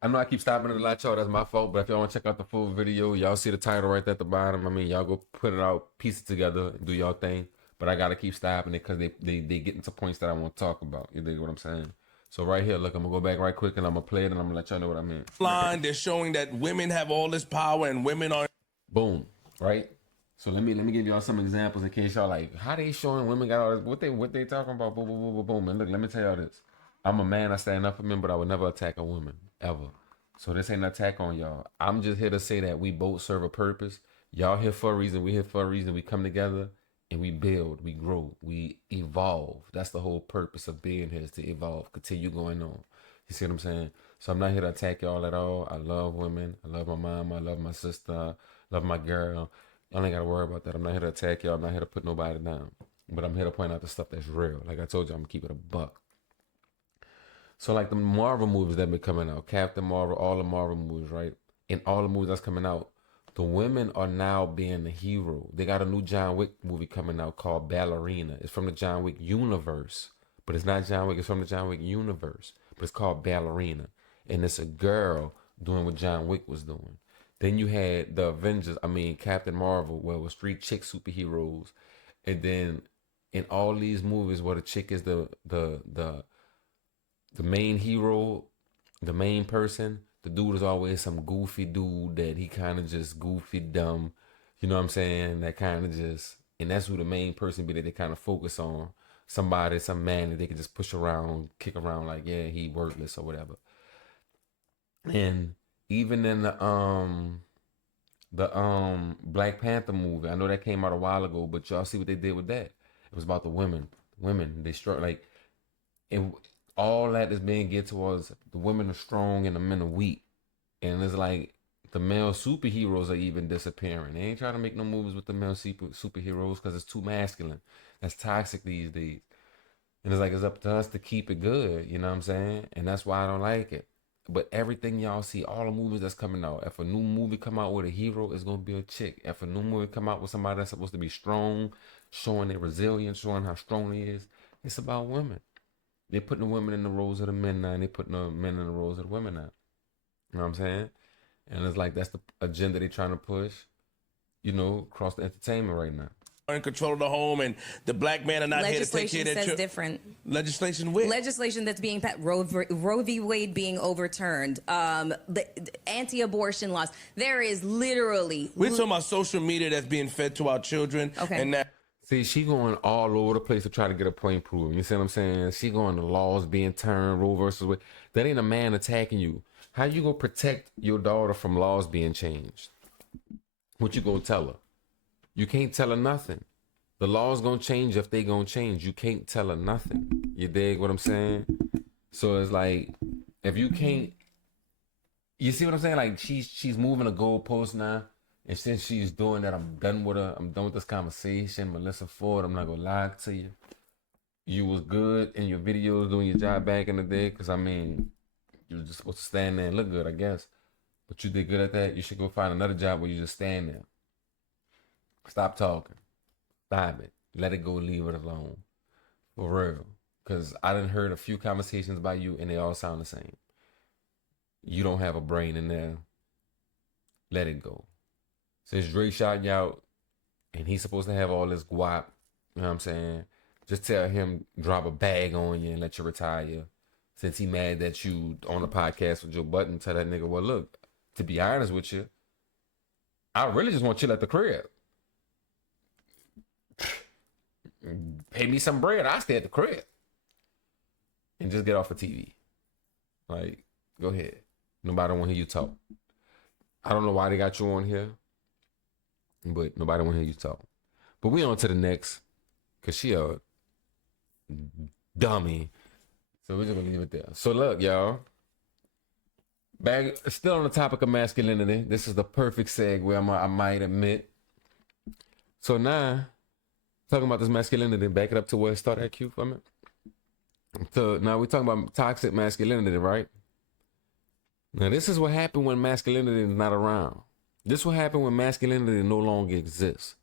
I know I keep stopping at a lot, y'all. That's my fault. But if y'all want to check out the full video, y'all see the title right there at the bottom. I mean, y'all go put it out, piece it together, and do y'all thing. but I gotta keep stopping it because they get into points that I want to talk about. You dig what I'm saying? So right here, look, I'm gonna go back right quick and I'm gonna play it and I'm gonna let y'all know what I mean. Line, they're showing that women have all this power and women are. Boom, right? So let me give y'all some examples in case y'all like, how they showing women got all this, what they talking about, boom, boom, boom, boom, boom. And look, let me tell y'all this. I'm a man, I stand up for men, but I would never attack a woman, ever. So this ain't an attack on y'all. I'm just here to say that we both serve a purpose. Y'all here for a reason, we here for a reason. We come together and we build, we grow, we evolve. That's the whole purpose of being here, is to evolve, continue going on. You see what I'm saying? So I'm not here to attack y'all at all. I love women. I love my mom. I love my sister. I love my girl. Y'all ain't got to worry about that. I'm not here to attack y'all. I'm not here to put nobody down. But I'm here to point out the stuff that's real. Like I told you, I'm going to keep it a buck. So like the Marvel movies that been coming out, Captain Marvel, all the Marvel movies, right? In all the movies that's coming out, the women are now being the hero. They got a new John Wick movie coming out called Ballerina. It's from the John Wick universe, but it's not John Wick. It's from the John Wick universe, but it's called Ballerina. And it's a girl doing what John Wick was doing. Then you had the Avengers, Captain Marvel, where it was 3 chick superheroes. And then in all these movies where the chick is the main hero, the main person, the dude is always some goofy dude that he kind of just goofy, dumb. You know what I'm saying? That kind of just, and that's who the main person be that they kind of focus on. Somebody, some man that they can just push around, kick around like, yeah, he worthless or whatever. And even in the Black Panther movie, I know that came out a while ago, but y'all see what they did with that? It was about the women. They struck like, and all that is being geared towards the women are strong and the men are weak. And it's like the male superheroes are even disappearing. They ain't trying to make no movies with the male superheroes because it's too masculine. That's toxic these days. And it's like it's up to us to keep it good, you know what I'm saying? And that's why I don't like it. But everything y'all see, all the movies that's coming out, if a new movie come out with a hero, it's gonna be a chick. If a new movie come out with somebody that's supposed to be strong, showing their resilience, showing how strong they is, it's about women. They're putting the women in the roles of the men now, and they're putting the men in the roles of the women now. You know what I'm saying? And it's like that's the agenda they're trying to push, across the entertainment right now. In control of the home, and the black men are not here to take care of their Legislation says different. Legislation with Legislation that's being passed, Roe v. Wade being overturned, the anti-abortion laws. There is literally. We're talking about social media that's being fed to our children. Okay. And that. See, she going all over the place to try to get a point proven. You see what I'm saying? She going to laws being turned, Roe versus Wade. That ain't a man attacking you. How you gonna protect your daughter from laws being changed? What you gonna tell her? You can't tell her nothing. The law's gonna change if they gonna change. You can't tell her nothing. You dig what I'm saying? So it's like, if you can't, you see what I'm saying? Like she's moving a goalpost now. And since she's doing that, I'm done with her. I'm done with this conversation. Melyssa Ford, I'm not gonna lie to you. You was good in your videos doing your job back in the day. Cause you were just supposed to stand there and look good, I guess. But you did good at that. You should go find another job where you just stand there. Stop talking. Stop it. Let it go. Leave it alone. For real. Because I done heard a few conversations by you and they all sound the same. You don't have a brain in there. Let it go. Since Drake shot you out and he's supposed to have all this guap, you know what I'm saying? Just tell him drop a bag on you and let you retire. Since he mad that you on the podcast with Joe Budden, tell that nigga, well, look, to be honest with you, I really just want to chill at the crib. Pay me some bread, I'll stay at the crib. And just get off of TV. Like, go ahead. Nobody want to hear you talk. I don't know why they got you on here, but nobody want to hear you talk. But we on to the next, because she a dummy. So we're just going to leave it there. So look, y'all. Back, still on the topic of masculinity. This is the perfect segue, I might admit. So now, talking about this masculinity, back it up to where it started at, Q, for me. So now we're talking about toxic masculinity, right? Now this is what happened when masculinity is not around. This is what happened when masculinity no longer exists.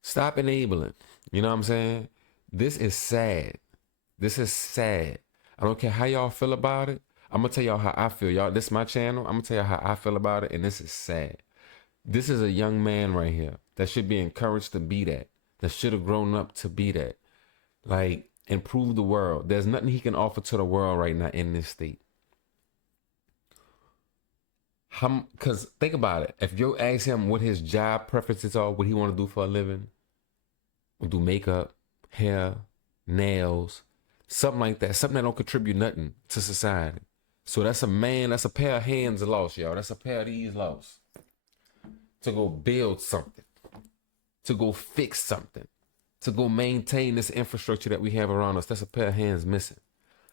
Stop enabling. You know what I'm saying? This is sad. This is sad. I don't care how y'all feel about it. I'm going to tell y'all how I feel. Y'all, this is my channel. I'm going to tell y'all how I feel about it, and this is sad. This is a young man right here that should be encouraged to be that. that should have grown up to be that. Like, improve the world. There's nothing he can offer to the world right now in this state. Because think about it. If you ask him what his job preferences are, what he want to do for a living, do makeup, hair, nails, something like that. Something that don't contribute nothing to society. So that's that's a pair of hands lost, y'all. That's a pair of these lost. To go build something. To go fix something. To go maintain this infrastructure that we have around us. That's a pair of hands missing.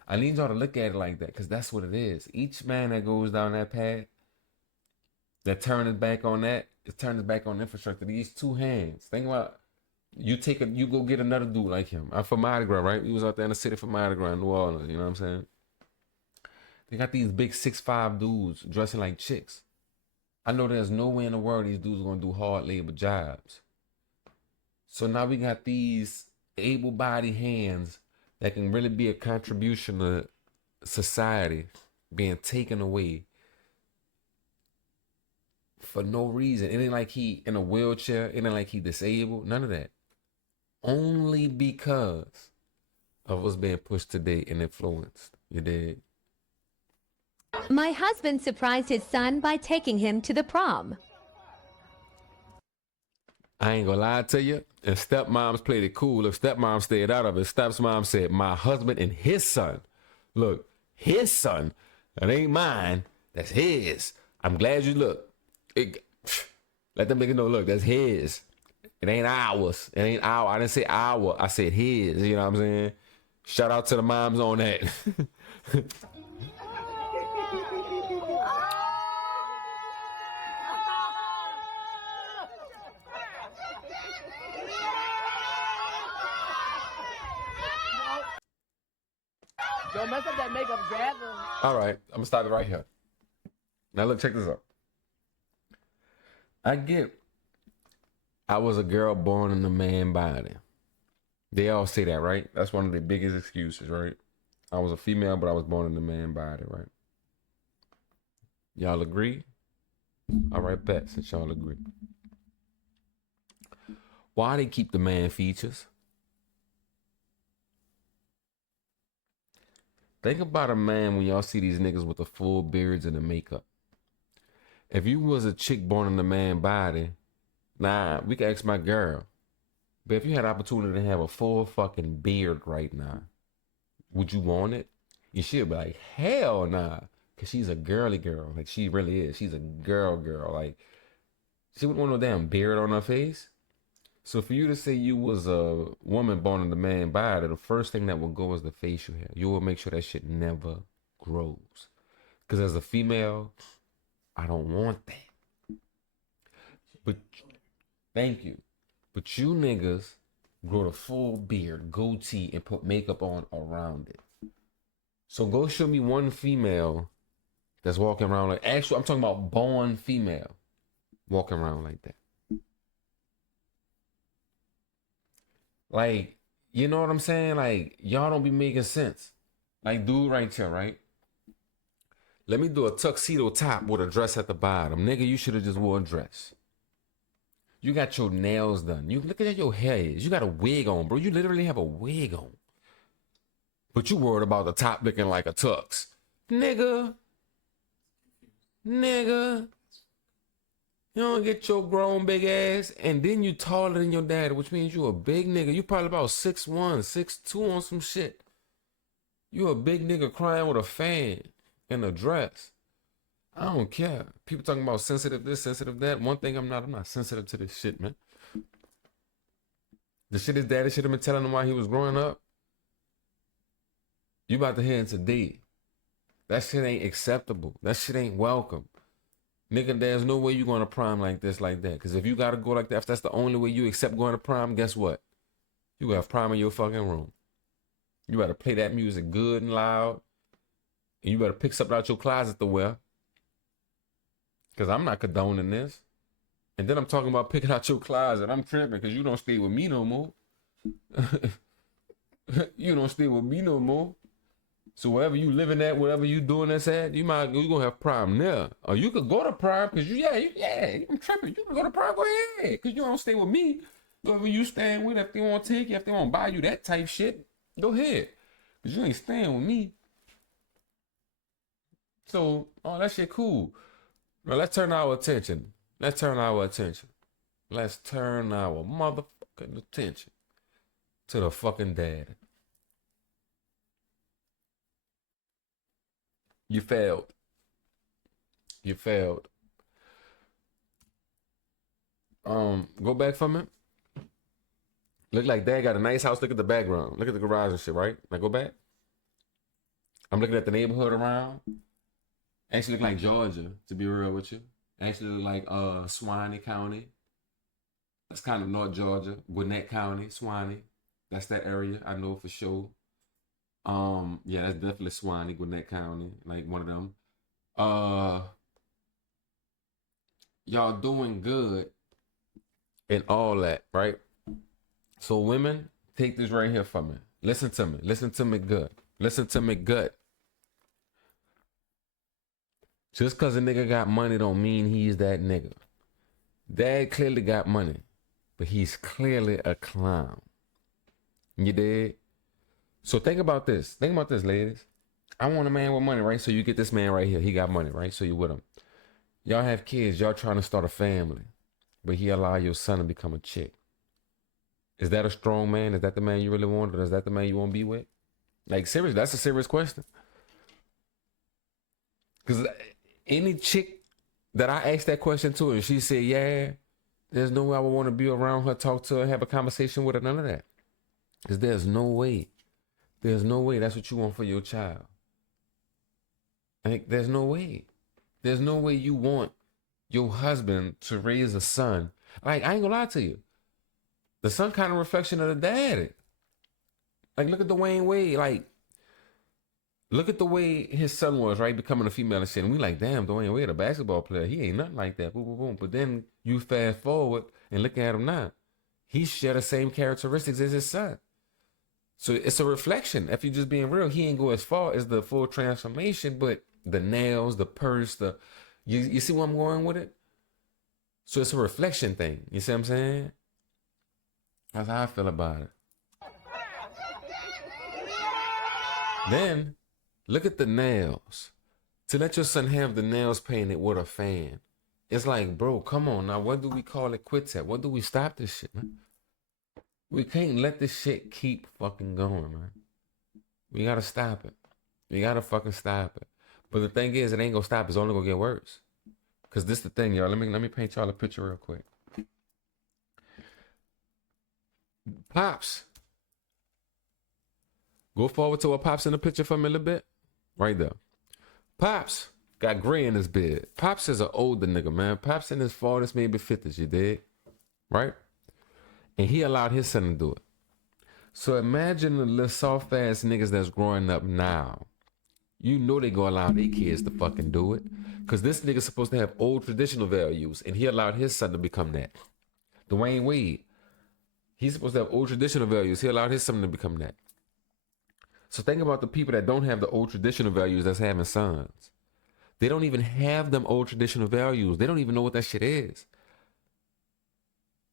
I need y'all to look at it like that, because that's what it is. Each man that goes down that path, that turn his back on that, is turning his back on infrastructure. These two hands. Think about, you go get another dude like him. I'm from Mardi Gras, right? He was out there in the city for Mardi Gras in New Orleans, you know what I'm saying? They got these big 6'5" dudes dressing like chicks. I know there's no way in the world these dudes are gonna do hard labor jobs. So now we got these able-bodied hands that can really be a contribution to society being taken away for no reason. It ain't like he in a wheelchair. It ain't like he disabled. None of that. Only because of what's being pushed today and influenced. You dig? My husband surprised his son by taking him to the prom. I ain't gonna lie to you. And stepmoms played it cool. If stepmom stayed out of it, stepmom said, my husband and his son. Look, his son. That ain't mine. That's his. I'm glad you look. Let them niggas know, look, that's his. It ain't ours. It ain't our. I didn't say our. I said his. You know what I'm saying? Shout out to the moms on that. Don't mess up that makeup, gather. All right, I'm gonna start it right here. Now look, check this out. I was a girl born in a man body. They all say that, right? That's one of the biggest excuses, right? I was a female, but I was born in a man body, right? Y'all agree? All right, bet, since y'all agree. Why they keep the man features? Think about a man when y'all see these niggas with the full beards and the makeup. If you was a chick born in a man body, nah, we can ask my girl. But if you had the opportunity to have a full fucking beard right now, would you want it? You should be like, hell nah. Cause she's a girly girl. Like she really is. She's a girl. Like she wouldn't want no damn beard on her face. So for you to say you was a woman born in the man body, the first thing that will go is the facial hair. You will make sure that shit never grows. Because as a female, I don't want that. But thank you. But you niggas grow the full beard, goatee, and put makeup on around it. So go show me one female that's walking around like, actually, I'm talking about born female walking around like that. Like, you know what I'm saying? Like, y'all don't be making sense. Like, dude right here, right? Let me do a tuxedo top with a dress at the bottom. Nigga, you should have just wore a dress. You got your nails done. You look at how your hair is. You got a wig on, bro. You literally have a wig on. But you worried about the top looking like a tux. Nigga. You don't get your grown big ass, and then you taller than your daddy, which means you a big nigga. You probably about 6'1", 6'2" on some shit. You a big nigga crying with a fan and a dress. I don't care. People talking about sensitive this, sensitive that. One thing I'm not sensitive to this shit, man. The shit his daddy should have been telling him while he was growing up. You about to hear it today. That shit ain't acceptable. That shit ain't welcome. Nigga, there's no way you going to prom like this, like that. Because if you got to go like that, if that's the only way you accept going to prom, guess what? You have prom in your fucking room. You better play that music good and loud. And you better pick something out your closet to wear. Because I'm not condoning this. And then I'm talking about picking out your closet. I'm tripping because you don't stay with me no more. You don't stay with me no more. So wherever you living at, whatever you doing that's at, you gonna have prom there. Or you could go to prom because I'm tripping. You can go to prom, go ahead. Because you don't stay with me. Whoever you stand with, if they want to take you, if they want to buy you that type shit, go ahead. Because you ain't staying with me. So, oh, that shit cool. Now, let's turn our attention. Let's turn our motherfucking attention to the fucking daddy. You failed. You failed. Go back from it. Look like dad got a nice house. Look at the background. Look at the garage and shit, right? Now go back. I'm looking at the neighborhood around. Actually look like Georgia, to be real with you. Actually look like Swanee County. That's kind of North Georgia. Gwinnett County, Swanee. That's that area, I know for sure. Yeah, that's definitely Swanee, Gwinnett County, like one of them. Y'all doing good and all that, right? So women, take this right here from me. Listen to me. Listen to me good. Listen to me good. Just because a nigga got money don't mean he's that nigga. Dad clearly got money, but he's clearly a clown. You dig? So think about this. Think about this, ladies. I want a man with money, right? So you get this man right here. He got money, right? So you with him. Y'all have kids. Y'all trying to start a family, but he allow your son to become a chick. Is that a strong man? Is that the man you really want? Or is that the man you want to be with? Like, seriously, that's a serious question. Because any chick that I asked that question to and she said, yeah, there's no way I would want to be around her, talk to her, have a conversation with her, none of that. Because there's no way. There's no way that's what you want for your child. Like, there's no way. There's no way you want your husband to raise a son. Like, I ain't gonna lie to you. The son kind of reflection of the daddy. Like, look at Dwayne Wade. Like, look at the way his son was, right? Becoming a female and shit. And we like, damn, Dwayne Wade, a basketball player. He ain't nothing like that. Boom, boom, boom. But then you fast forward and look at him now. He share the same characteristics as his son. So it's a reflection. If you're just being real, he ain't go as far as the full transformation, but the nails, the purse, you see where I'm going with it? So it's a reflection thing. You see what I'm saying? That's how I feel about it. Then look at the nails. To let your son have the nails painted with a fan. It's like, bro, come on now. What do we call it quits at? What do we stop this shit, man? We can't let this shit keep fucking going, man. We gotta stop it. We gotta fucking stop it. But the thing is, it ain't gonna stop. It's only gonna get worse. Cause this the thing, y'all. Let me paint y'all a picture real quick. Pops. Go forward to what Pops in the picture for me a little bit. Right there. Pops got gray in his beard. Pops is an older nigga, man. Pops in his 40s, maybe 50s, you dig? Right? And he allowed his son to do it. So imagine the little soft ass niggas that's growing up now. You know they gonna allow their kids to fucking do it. Cause this nigga's supposed to have old traditional values. And he allowed his son to become that. Dwayne Wade. He's supposed to have old traditional values. He allowed his son to become that. So think about the people that don't have the old traditional values that's having sons. They don't even have them old traditional values. They don't even know what that shit is.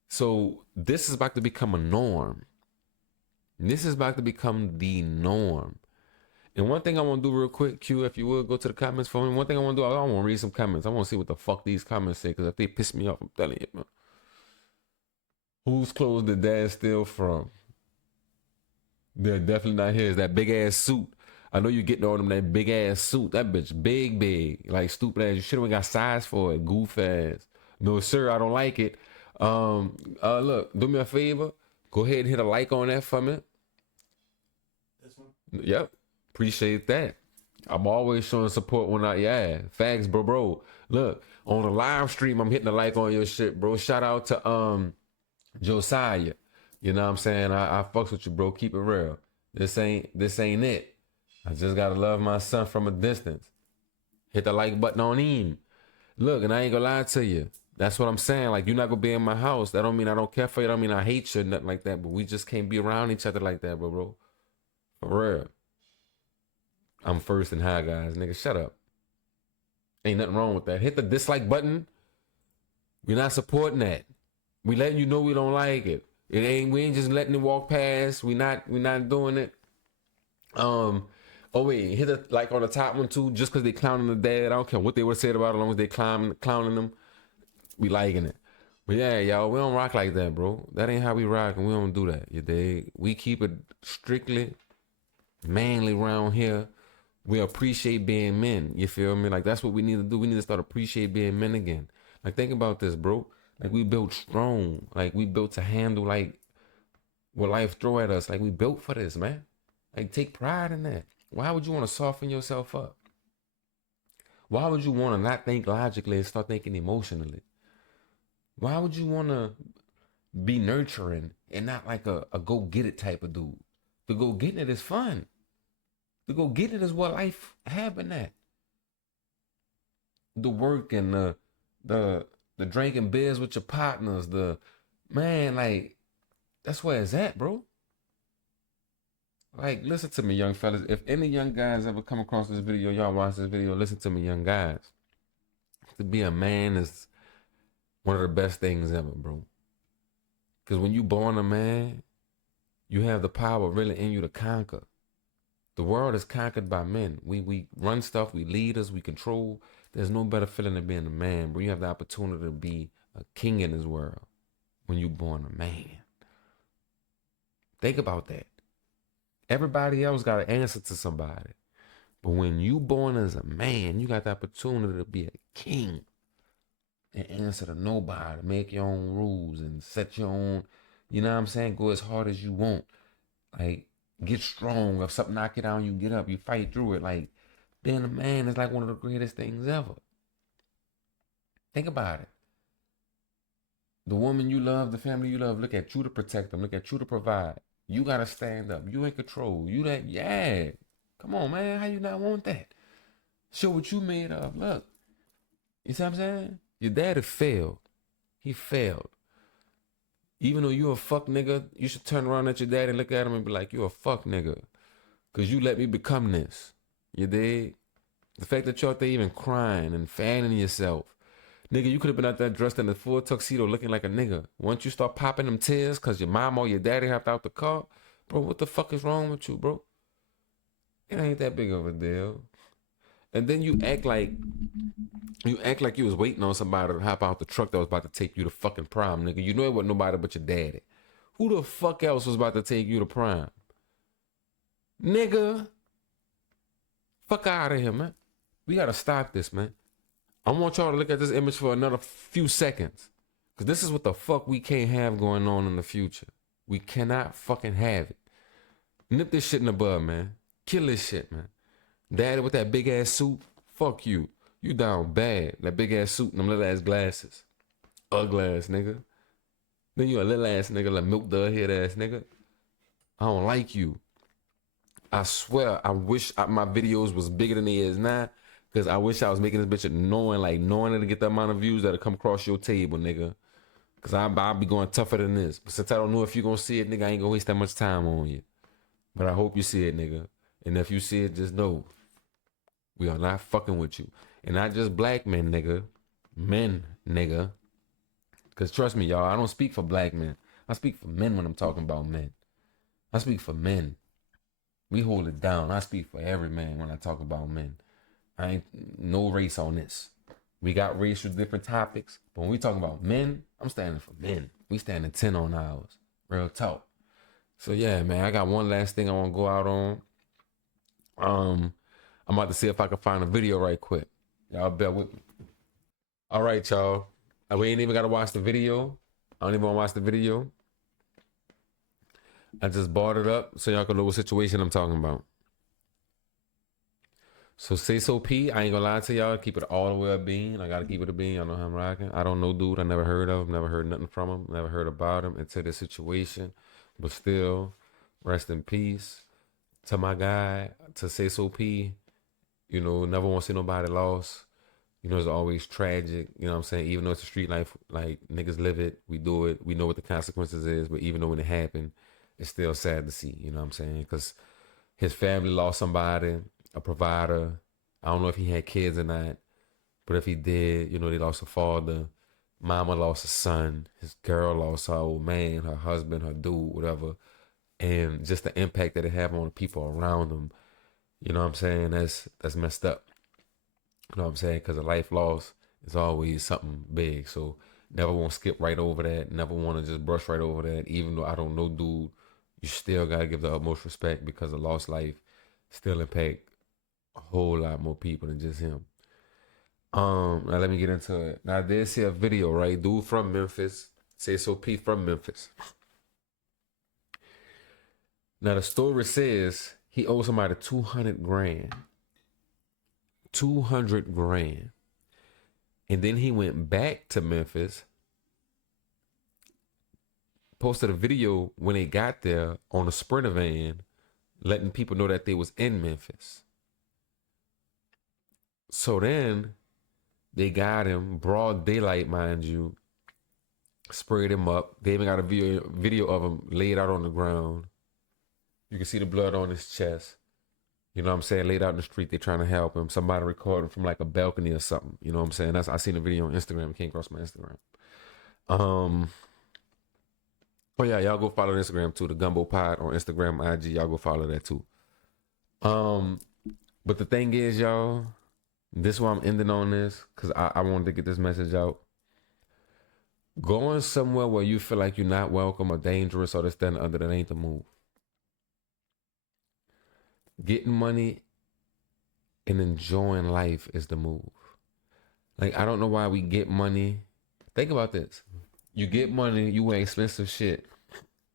So this is about to become a norm. This is about to become the norm. And one thing I want to do real quick, Q, if you would, go to the comments for me. One thing I want to do, I want to read some comments. I want to see what the fuck these comments say, because if they piss me off, I'm telling you, man. Whose clothes did dad steal from? They're definitely not his. That big ass suit. I know you getting on him that big ass suit. That bitch big. Like stupid ass. You should have got size for it. Goof ass. No, sir, I don't like it. Look, do me a favor. Go ahead and hit a like on that for me. This one? Yep. Appreciate that. I'm always showing support when facts, bro. Look, on the live stream, I'm hitting a like on your shit, bro. Shout out to Josiah. You know what I'm saying? I fucks with you, bro. Keep it real. This ain't it. I just gotta love my son from a distance. Hit the like button on him. Look, and I ain't gonna lie to you. That's what I'm saying. Like, you're not gonna be in my house. That don't mean I don't care for you. That don't mean I hate you or nothing like that. But we just can't be around each other like that, bro. For real. I'm first and high, guys. Nigga, shut up. Ain't nothing wrong with that. Hit the dislike button. We're not supporting that. We letting you know we don't like it. We ain't just letting it walk past. We not doing it. Oh wait, hit a like on the top one too, just because they clowning the dad. I don't care what they would have said about it, as long as they clowning them. We liking it. But yeah, y'all, we don't rock like that, bro. That ain't how we rock, and we don't do that. You dig? We keep it strictly manly around here. We appreciate being men. You feel me? Like that's what we need to do. We need to start appreciate being men again. Like think about this, bro. Like we built strong. Like we built to handle like what life throw at us. Like we built for this, man. Like take pride in that. Why would you want to soften yourself up? Why would you want to not think logically and start thinking emotionally? Why would you want to be nurturing and not like a go get it type of dude? The go getting it is fun. The go get it is what life happened at. The work and the drinking beers with your partners, the man, like that's where it's at, bro. Like, listen to me, young fellas. If any young guys ever come across this video, y'all watch this video, listen to me, young guys. To be a man is one of the best things ever, bro. Because when you born a man, you have the power really in you to conquer. The world is conquered by men. We run stuff, we lead us, we control. There's no better feeling than being a man, bro. You have the opportunity to be a king in this world when you born a man. Think about that. Everybody else got to answer to somebody. But when you born as a man, you got the opportunity to be a king and answer to nobody, make your own rules and set your own, you know what I'm saying? Go as hard as you want. Like, get strong. If something knock you down, you get up, you fight through it. Like, being a man is like one of the greatest things ever. Think about it. The woman you love, the family you love, look at you to protect them, look at you to provide. You gotta stand up. You in control. You that, yeah. Come on, man. How you not want that? Show what you made of. Look. You see what I'm saying? Your daddy failed. He failed. Even though you a fuck nigga, you should turn around at your daddy and look at him and be like, you a fuck nigga. Cause you let me become this. You dig? The fact that you're out there even crying and fanning yourself. Nigga, you could have been out there dressed in a full tuxedo looking like a nigga. Once you start popping them tears because your mom or your daddy hopped out the car, bro, what the fuck is wrong with you, bro? It ain't that big of a deal. And then you act like you was waiting on somebody to hop out the truck that was about to take you to fucking prom, nigga. You know it wasn't nobody but your daddy. Who the fuck else was about to take you to prom? Nigga. Fuck out of here, man. We gotta stop this, man. I want y'all to look at this image for another few seconds. Because this is what the fuck we can't have going on in the future. We cannot fucking have it. Nip this shit in the bud, man. Kill this shit, man. Daddy with that big ass suit, fuck you. You down bad. That big ass suit and them little ass glasses. Ugly ass nigga. Then you a little ass nigga, like milk dud head ass nigga. I don't like you. I swear, I wish my videos was bigger than they is now. Because I wish I was making this bitch knowing it to get the amount of views that'll come across your table, nigga. Because I'll be going tougher than this. But since I don't know if you're going to see it, nigga, I ain't going to waste that much time on you. But I hope you see it, nigga. And if you see it, just know we are not fucking with you. And not just black men, nigga. Men, nigga. Because trust me, y'all, I don't speak for black men. I speak for men when I'm talking about men. I speak for men. We hold it down. I speak for every man when I talk about men. I ain't no race on this. We got race with different topics, but when we talk about men, I'm standing for men. We standing 10 on ours. Real talk. So yeah, man, I got one last thing I want to go out on. I'm about to see if I can find a video right quick. Y'all bear with me. All right, y'all. We ain't even got to watch the video. I don't even want to watch the video. I just bought it up so y'all can know what situation I'm talking about. So Say So P, I ain't gonna lie to y'all, keep it all the way a bean. I gotta keep it a bean. Y'all know how I'm rocking. I don't know dude. I never heard of him. Never heard nothing from him. Never heard about him until this situation. But still, rest in peace to my guy, to Say So P. You know, never want to see nobody lost. You know, it's always tragic. You know what I'm saying? Even though it's a street life, like niggas live it, we do it. We know what the consequences is. But even though when it happened, it's still sad to see. You know what I'm saying? Because his family lost somebody, a provider. I don't know if he had kids or not, but if he did, you know, they lost a father. mama lost a son, his girl lost her old man, her husband, her dude, whatever. And just the impact that it have on the people around them. You know what I'm saying? That's messed up. You know what I'm saying? Because a life loss is always something big. So never want to skip right over that. Never want to just brush right over that. Even though I don't know dude, you still got to give the utmost respect because a lost life still impact a whole lot more people than just him. Now let me get into it. Now I did see a video, right? Dude from Memphis. Say so P from Memphis. Now the story says he owed somebody 200 grand. 200 grand. And then he went back to Memphis, posted a video when they got there on a Sprinter van, letting people know that they was in Memphis. So then they got him, broad daylight, mind you, sprayed him up. They even got a video of him laid out on the ground. You can see the blood on his chest. You know what I'm saying? Laid out in the street, they trying to help him. Somebody recorded him from like a balcony or something. You know what I'm saying? I seen the video on Instagram. It came across my Instagram. Oh yeah, y'all go follow Instagram too. The Gumbo Pod on Instagram, IG. Y'all go follow that too. But the thing is, y'all, this is why I'm ending on this, because I wanted to get this message out. Going somewhere where you feel like you're not welcome or dangerous or this, that, and the other, that ain't the move. Getting money and enjoying life is the move. Like, I don't know why we get money. Think about this. You get money, you wear expensive shit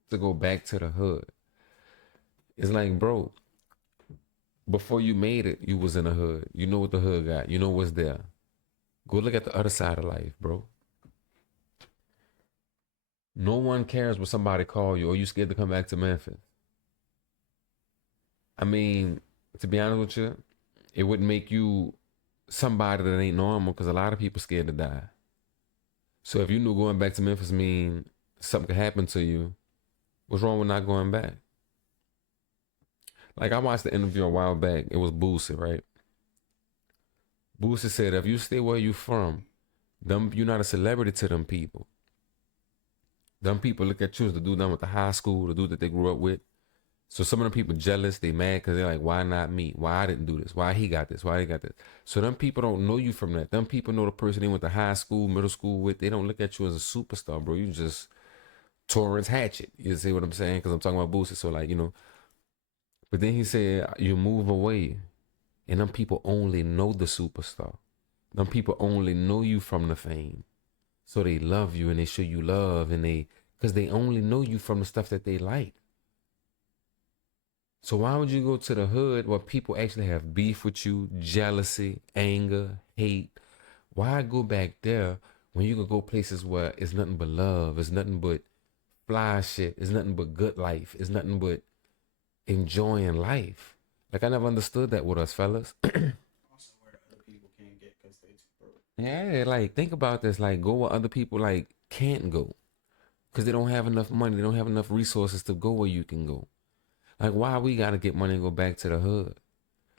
to go back to the hood. It's like, bro, before you made it, you was in the hood. You know what the hood got. You know what's there. Go look at the other side of life, bro. No one cares when somebody call you or you scared to come back to Memphis. I mean, to be honest with you, it wouldn't make you somebody that ain't normal because a lot of people scared to die. So if you knew going back to Memphis mean something could happen to you, what's wrong with not going back? Like, I watched the interview a while back. It was Boosie, right? Boosie said, if you stay where you from, you're not a celebrity to them people. Them people look at you as the dude down with the high school, the dude that they grew up with. So some of them people jealous, they mad because they're like, why not me? Why I didn't do this? Why he got this? Why he got this? So them people don't know you from that. Them people know the person they went to high school, middle school with. They don't look at you as a superstar, bro. You just Torrance Hatchet. You see what I'm saying? Because I'm talking about Boosie. So like, you know. But then he said, you move away. And them people only know the superstar. Them people only know you from the fame. So they love you and they show you love. And because they only know you from the stuff that they like. So why would you go to the hood where people actually have beef with you, jealousy, anger, hate? Why go back there when you could go places where it's nothing but love, it's nothing but fly shit, it's nothing but good life, it's nothing but enjoying life? Like, I never understood that with us, fellas. Also, where other people can't get because they too broke. Yeah, like, think about this. Like, go where other people, like, can't go. Because they don't have enough money. They don't have enough resources to go where you can go. Like, why we gotta get money and go back to the hood?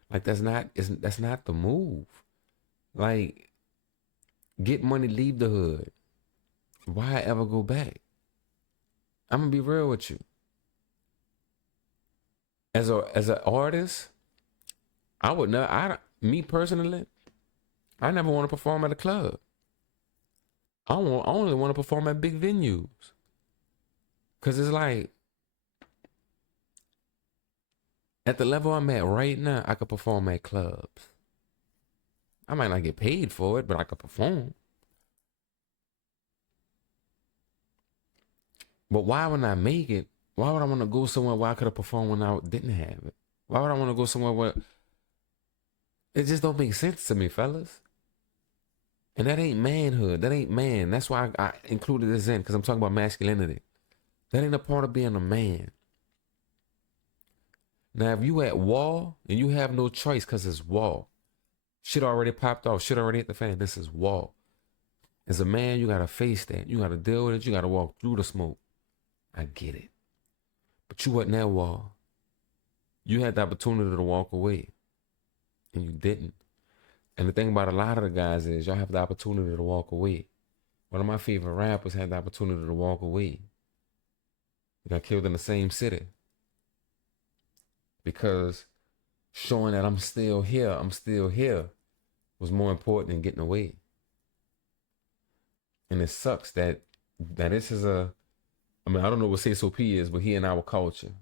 Like, that's not the move. Like, get money, leave the hood. Why ever go back? I'm gonna be real with you. As an artist, I would not. Me personally, I never want to perform at a club. I only want to perform at big venues. Cause it's like, at the level I'm at right now, I could perform at clubs. I might not get paid for it, but I could perform. But why would I make it? Why would I want to go somewhere where I could have performed when I didn't have it? Why would I want to go somewhere where it just don't make sense to me, fellas? And that ain't manhood. That ain't man. That's why I included this in, because I'm talking about masculinity. That ain't a part of being a man. Now, if you at war and you have no choice because it's war, shit already popped off, shit already hit the fan, this is war. As a man, you got to face that. You got to deal with it. You got to walk through the smoke. I get it. But you wasn't at war. You had the opportunity to walk away, and you didn't. And the thing about a lot of the guys is y'all have the opportunity to walk away, One of my favorite rappers had the opportunity to walk away. He got killed in the same city. Because showing that I'm still here was more important than getting away. And it sucks that this is I don't know what SOP is, but he in our culture.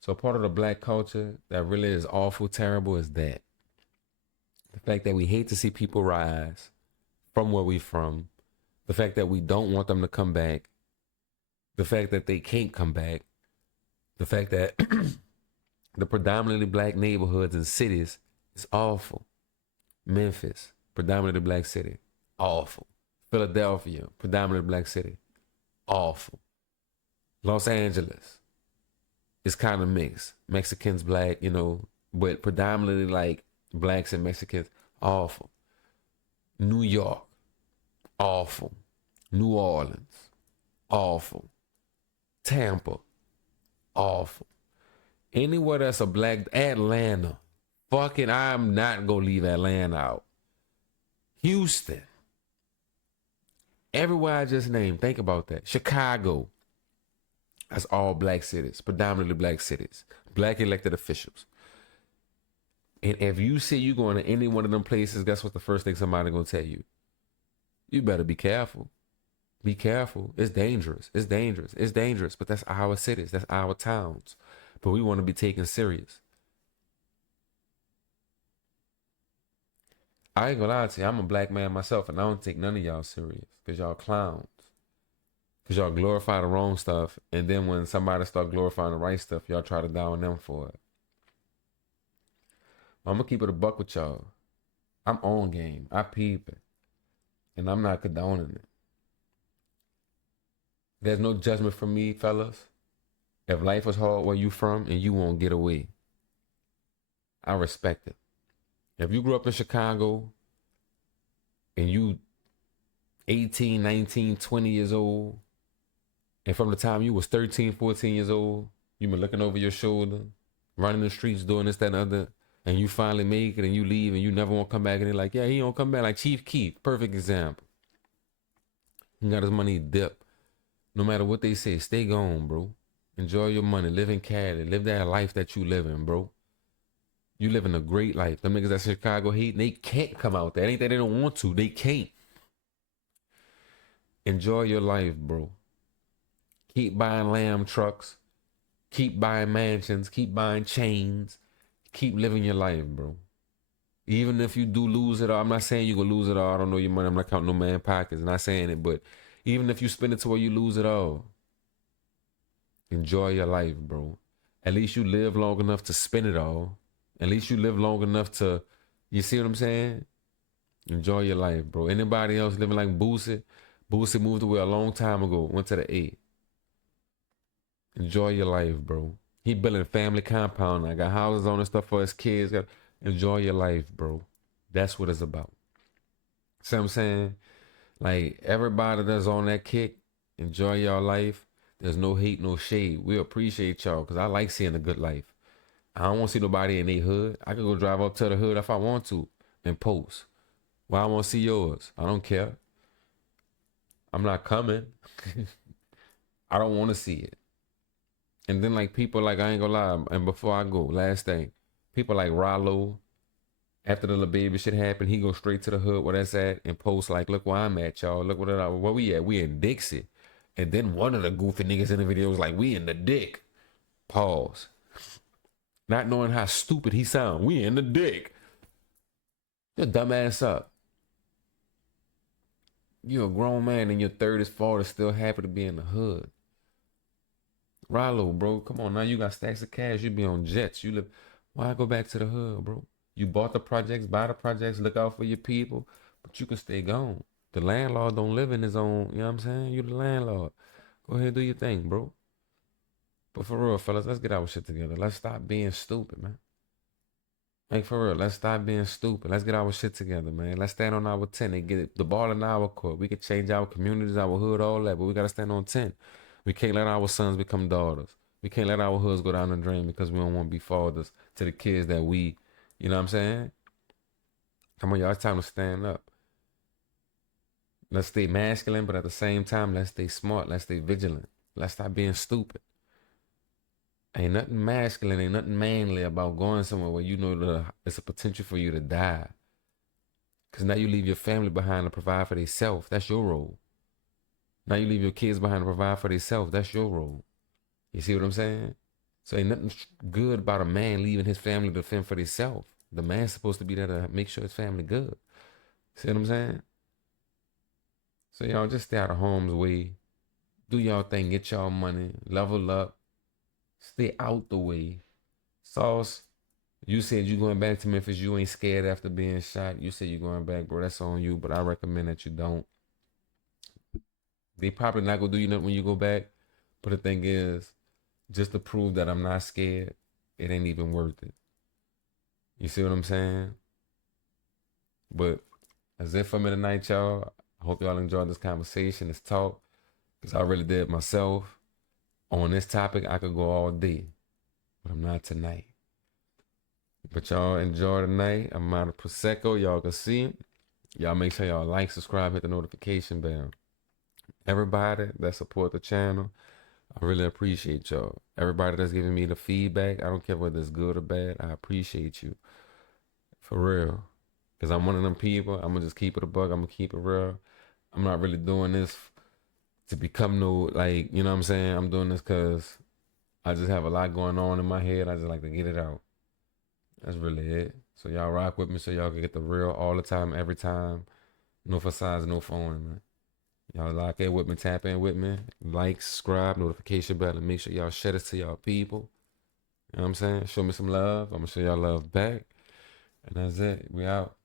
So part of the black culture that really is awful, terrible is that. The fact that we hate to see people rise from where we from. The fact that we don't want them to come back. The fact that they can't come back. The fact that the predominantly black neighborhoods and cities is awful. Memphis, predominantly black city, awful. Philadelphia, predominantly black city, awful. Los Angeles is kind of mixed. Mexicans, black, but predominantly like blacks and Mexicans, awful. New York, awful. New Orleans, awful. Tampa, awful. Anywhere that's a black, Atlanta, fucking, I'm not gonna leave Atlanta out. Houston, everywhere I just named, think about that. Chicago, that's all black cities, predominantly black cities, black elected officials. And if you say you're going to any one of them places, guess what the first thing somebody gonna tell you? You better be careful. Be careful. It's dangerous. It's dangerous. It's dangerous. But that's our cities. That's our towns. But we want to be taken serious. I ain't gonna lie to you. I'm a black man myself, and I don't take none of y'all serious. Because y'all clowns. Because y'all glorify the wrong stuff. And then when somebody start glorifying the right stuff, y'all try to down them for it. I'm going to keep it a buck with y'all. I'm on game. I peep it. And I'm not condoning it. There's no judgment from me, fellas. If life is hard where you from and you won't get away, I respect it. If you grew up in Chicago and you 18, 19, 20 years old, and from the time you was 13, 14 years old, you been looking over your shoulder, running the streets, doing this, that, and other, and you finally make it and you leave and you never want to come back, and they're like, yeah, he don't come back. Like Chief Keef, perfect example. He got his money dip. No matter what they say, stay gone, bro. Enjoy your money. Live in Cali. Live that life that you live in, bro. You living a great life. Them niggas that Chicago hate, they can't come out there. It ain't that they don't want to. They can't. Enjoy your life, bro. Keep buying lamb trucks. Keep buying mansions. Keep buying chains. Keep living your life, bro. Even if you do lose it all, I'm not saying you're going to lose it all. I don't know your money. I'm not counting no man pockets. I'm not saying it, but even if you spend it to where you lose it all, enjoy your life, bro. At least you live long enough to spend it all. At least you live long enough to, you see what I'm saying? Enjoy your life, bro. Anybody else living like Boosie? Boosie moved away a long time ago, went to the A. Enjoy your life, bro. He building a family compound. I got houses on and stuff for his kids. Enjoy your life, bro. That's what it's about. See what I'm saying? Like, everybody that's on that kick, enjoy your life. There's no hate, no shade. We appreciate y'all because I like seeing a good life. I don't want to see nobody in their hood. I can go drive up to the hood if I want to and post. Well, I want to see yours. I don't care. I'm not coming. I don't want to see it. And then like people like, I ain't gonna lie, and before I go, last thing, people like Rollo, after the little baby shit happened, he go straight to the hood where that's at and post like, look where I'm at, y'all. Look where we at. We in Dixie. And then one of the goofy niggas in the video was like, we in the dick. Pause. Not knowing how stupid he sound. We in the dick. Your dumb ass up. You're a grown man in your 30s, 40s, still happy to be in the hood. Rollo, bro, come on now. You got stacks of cash. You be on jets. You live. Why go back to the hood, bro? You bought the projects, buy the projects, look out for your people, but you can stay gone. The landlord don't live in his own, you know what I'm saying? You the landlord. Go ahead and do your thing, bro. But for real, fellas, let's get our shit together. Let's stop being stupid, man. Like, for real, let's stop being stupid. Let's get our shit together, man. Let's stand on our 10 and get the ball in our court. We can change our communities, our hood, all that, but we got to stand on 10. We can't let our sons become daughters. We can't let our hoods go down the drain because we don't want to be fathers to the kids that we, you know what I'm saying? Come on, y'all, it's time to stand up. Let's stay masculine, but at the same time, let's stay smart. Let's stay vigilant. Let's stop being stupid. Ain't nothing masculine, ain't nothing manly about going somewhere where you know it's a potential for you to die. Because now you leave your family behind to provide for themselves. That's your role. Now you leave your kids behind to provide for themselves. That's your role. You see what I'm saying? So ain't nothing good about a man leaving his family to fend for themselves. The man's supposed to be there to make sure his family good. See what I'm saying? So y'all just stay out of harm's way. Do y'all thing. Get y'all money. Level up. Stay out the way. Sauce, you said you going back to Memphis. You ain't scared after being shot. You said you going back, bro. That's on you, but I recommend that you don't. They probably not gonna do you nothing when you go back. But the thing is, just to prove that I'm not scared, it ain't even worth it. You see what I'm saying? But that's it for me tonight, y'all. I hope y'all enjoyed this conversation, this talk, because I really did myself. On this topic, I could go all day, but I'm not tonight. But y'all enjoy tonight. I'm out of Prosecco. Y'all can see it. Y'all make sure y'all like, subscribe, hit the notification bell. Everybody that support the channel, I really appreciate y'all. Everybody that's giving me the feedback, I don't care whether it's good or bad, I appreciate you. For real. Because I'm one of them people, I'm going to just keep it a buck, I'm going to keep it real. I'm not really doing this to become no, like, you know what I'm saying? I'm doing this because I just have a lot going on in my head. I just like to get it out. That's really it. So y'all rock with me so y'all can get the real all the time, every time. No facades, no phone, man. Y'all lock in with me, tap in with me. Like, subscribe, notification bell, and make sure y'all share this to y'all people. You know what I'm saying? Show me some love. I'm going to show y'all love back. And that's it. We out.